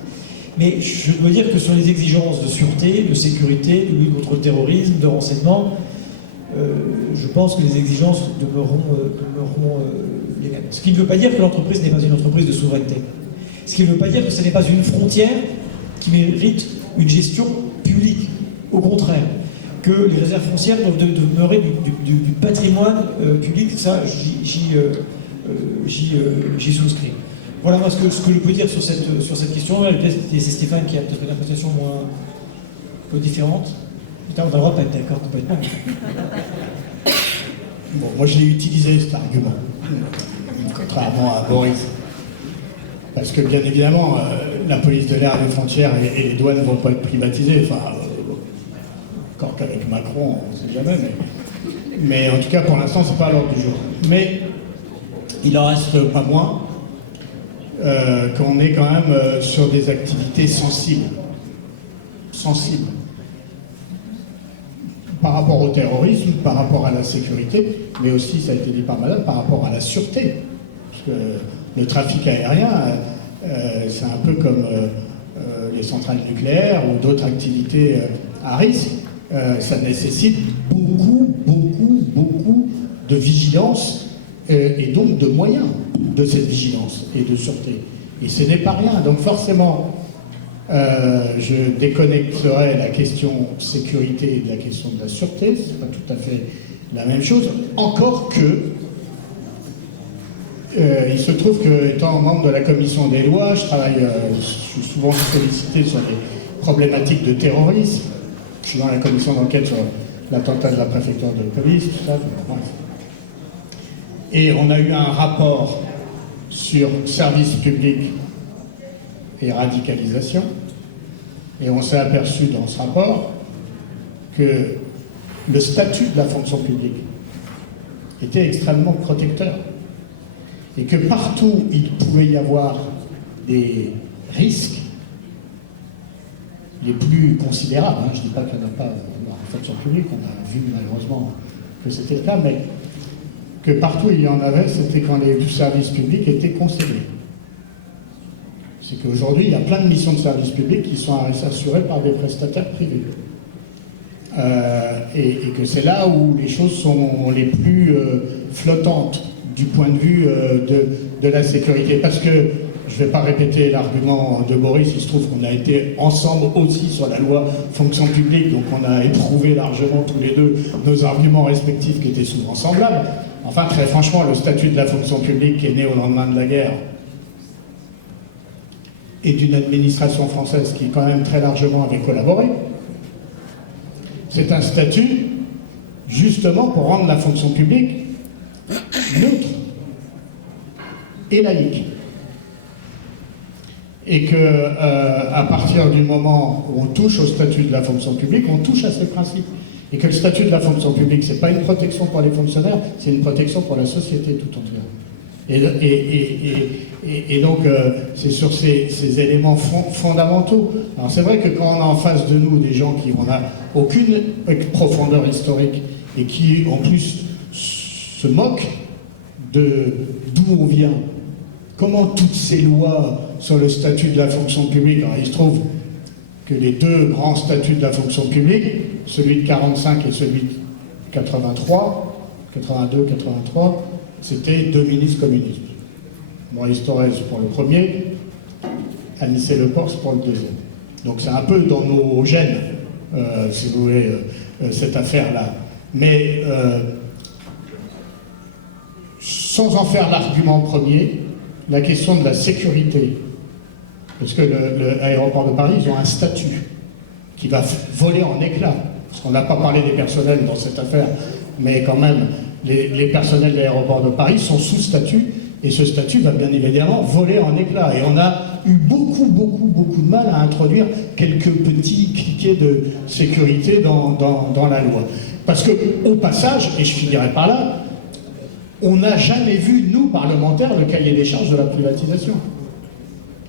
Mais je dois dire que sur les exigences de sûreté, de sécurité, de lutte contre le terrorisme, de renseignement, je pense que les exigences demeureront les mêmes. Ce qui ne veut pas dire que l'entreprise n'est pas une entreprise de souveraineté. Ce qui ne veut pas dire que ce n'est pas une frontière qui mérite une gestion publique. Au contraire, que les réserves foncières doivent demeurer du patrimoine public, ça j'y souscris. Voilà moi ce que je peux dire sur cette question. C'est Stéphane qui a peut-être une appréciation un peu différente. On a le droit de pas être d'accord complètement. Bon, moi je l'ai utilisé cet argument, contrairement à Boris. Parce que bien évidemment, la police de l'air, les frontières et les douanes ne vont pas être privatisées. Enfin, encore qu'avec Macron, on ne sait jamais. Mais en tout cas, pour l'instant, c'est pas à l'ordre du jour. Mais il en reste pas moins qu'on est quand même sur des activités sensibles. Par rapport au terrorisme, par rapport à la sécurité, mais aussi, ça a été dit par madame, par rapport à la sûreté. Parce que le trafic aérien, c'est un peu comme les centrales nucléaires ou d'autres activités à risque. Ça nécessite beaucoup de vigilance et donc de moyens de cette vigilance et de sûreté. Et ce n'est pas rien. Donc forcément, je déconnecterai la question sécurité de la question de la sûreté. Ce n'est pas tout à fait la même chose. Encore que, il se trouve que, étant membre de la commission des lois, je suis souvent sollicité sur les problématiques de terrorisme. Je suis dans la commission d'enquête sur l'attentat de la préfecture de police, tout ça. Bref. Et on a eu un rapport sur service public et radicalisation. Et on s'est aperçu dans ce rapport que le statut de la fonction publique était extrêmement protecteur. Et que partout il pouvait y avoir des risques les plus considérables, je ne dis pas qu'il n'y en a pas dans la fonction publique, on a vu malheureusement que c'était le cas, mais que partout il y en avait, c'était quand les services publics étaient concédés. C'est qu'aujourd'hui, il y a plein de missions de service public qui sont assurées par des prestataires privés. Et que c'est là où les choses sont les plus flottantes du point de vue de la sécurité. Parce que, je ne vais pas répéter l'argument de Boris, il se trouve qu'on a été ensemble aussi sur la loi fonction publique, donc on a éprouvé largement tous les deux nos arguments respectifs qui étaient souvent semblables. Enfin, très franchement, le statut de la fonction publique qui est né au lendemain de la guerre et d'une administration française qui quand même très largement avait collaboré, c'est un statut justement pour rendre la fonction publique neutre. et laïque. Et que à partir du moment où on touche au statut de la fonction publique, on touche à ces principes. Et que le statut de la fonction publique, c'est pas une protection pour les fonctionnaires, c'est une protection pour la société tout entière. Et donc, c'est sur ces éléments fondamentaux. Alors c'est vrai que quand on a en face de nous des gens qui n'ont aucune profondeur historique et qui, en plus, se moquent d'où on vient, comment toutes ces lois sur le statut de la fonction publique, alors il se trouve que les deux grands statuts de la fonction publique, celui de 45 et celui de 83, 82, 83, c'était deux ministres communistes. Maurice Thorez pour le premier, Anicet Le Pors pour le deuxième. Donc c'est un peu dans nos gènes, si vous voulez, cette affaire-là. Mais sans en faire l'argument premier, la question de la sécurité, parce que l'aéroport de Paris, ils ont un statut qui va voler en éclats, parce qu'on n'a pas parlé des personnels dans cette affaire, mais quand même, les personnels de l'aéroport de Paris sont sous statut, et ce statut va bien évidemment voler en éclats. Et on a eu beaucoup de mal à introduire quelques petits cliquets de sécurité dans la loi. Parce que, au passage, et je finirai par là, on n'a jamais vu, nous, parlementaires, le cahier des charges de la privatisation.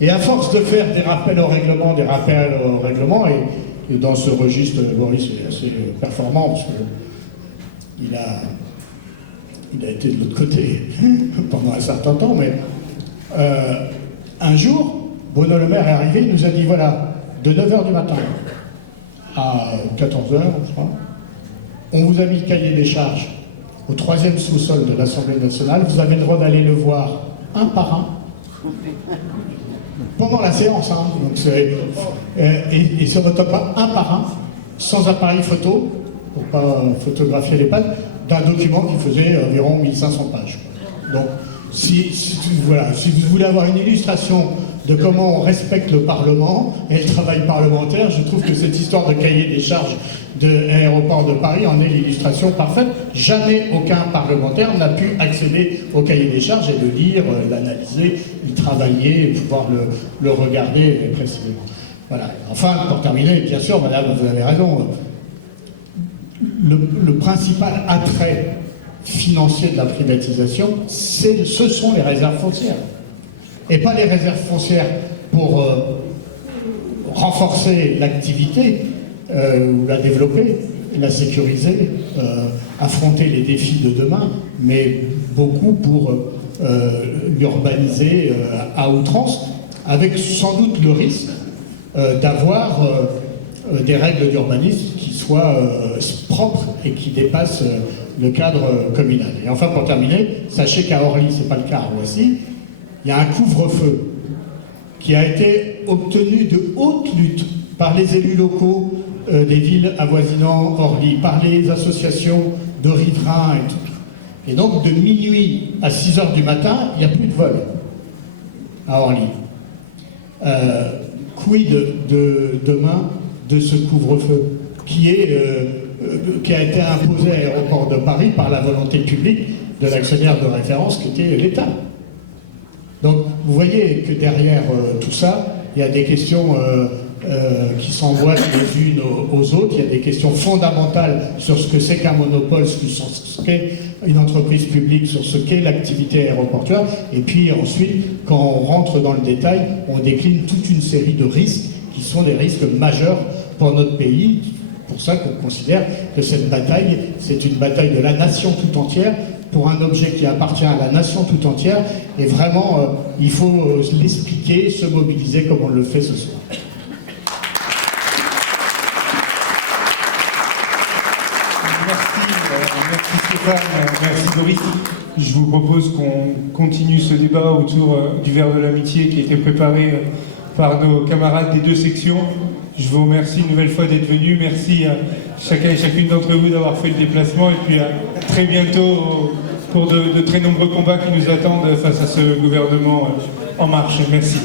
Et à force de faire des rappels au règlement, et dans ce registre, Boris est assez performant, parce qu'il a été de l'autre côté pendant un certain temps, mais un jour, Bruno Le Maire est arrivé, il nous a dit, voilà, de 9h du matin à 14h, je crois, on vous a mis le cahier des charges au 3e sous-sol de l'Assemblée nationale, vous avez le droit d'aller le voir un par un, pendant la séance, hein, donc et sur votre pas un par un, sans appareil photo, pour pas photographier les pattes, d'un document qui faisait environ 1500 pages. Donc, si vous voulez avoir une illustration de comment on respecte le Parlement et le travail parlementaire, je trouve que cette histoire de cahier des charges de l'aéroport de Paris en est l'illustration parfaite. Jamais aucun parlementaire n'a pu accéder au cahier des charges et le lire, l'analyser, y travailler, et pouvoir le regarder précisément. Voilà. Enfin, pour terminer, bien sûr, madame, vous avez raison, le principal attrait financier de la privatisation, ce sont les réserves foncières. Et pas les réserves foncières pour renforcer l'activité, ou la développer, la sécuriser, affronter les défis de demain, mais beaucoup pour l'urbaniser à outrance, avec sans doute le risque d'avoir des règles d'urbanisme qui soient propres et qui dépassent le cadre communal. Et enfin, pour terminer, sachez qu'à Orly, c'est pas le cas à Roissy, il y a un couvre-feu qui a été obtenu de haute lutte par les élus locaux des villes avoisinant Orly, par les associations de riverains et tout. Et donc, de minuit à 6h du matin, il n'y a plus de vol à Orly. Quid de demain de ce couvre-feu qui a été imposé à l'aéroport de Paris par la volonté publique de l'actionnaire de référence qui était l'État. Donc, vous voyez que derrière tout ça, il y a des questions qui s'envoient les unes aux autres. Il y a des questions fondamentales sur ce que c'est qu'un monopole, sur ce qu'est une entreprise publique, sur ce qu'est l'activité aéroportuaire. Et puis ensuite, quand on rentre dans le détail, on décline toute une série de risques qui sont des risques majeurs pour notre pays. C'est pour ça qu'on considère que cette bataille, c'est une bataille de la nation tout entière, pour un objet qui appartient à la nation tout entière. Et vraiment, il faut l'expliquer, se mobiliser comme on le fait ce soir. Merci Stéphane, merci Doris. Je vous propose qu'on continue ce débat autour du verre de l'amitié qui a été préparé par nos camarades des deux sections. Je vous remercie une nouvelle fois d'être venus. Merci à chacun et chacune d'entre vous d'avoir fait le déplacement. Et puis à très bientôt pour de très nombreux combats qui nous attendent face à ce gouvernement en marche. Merci.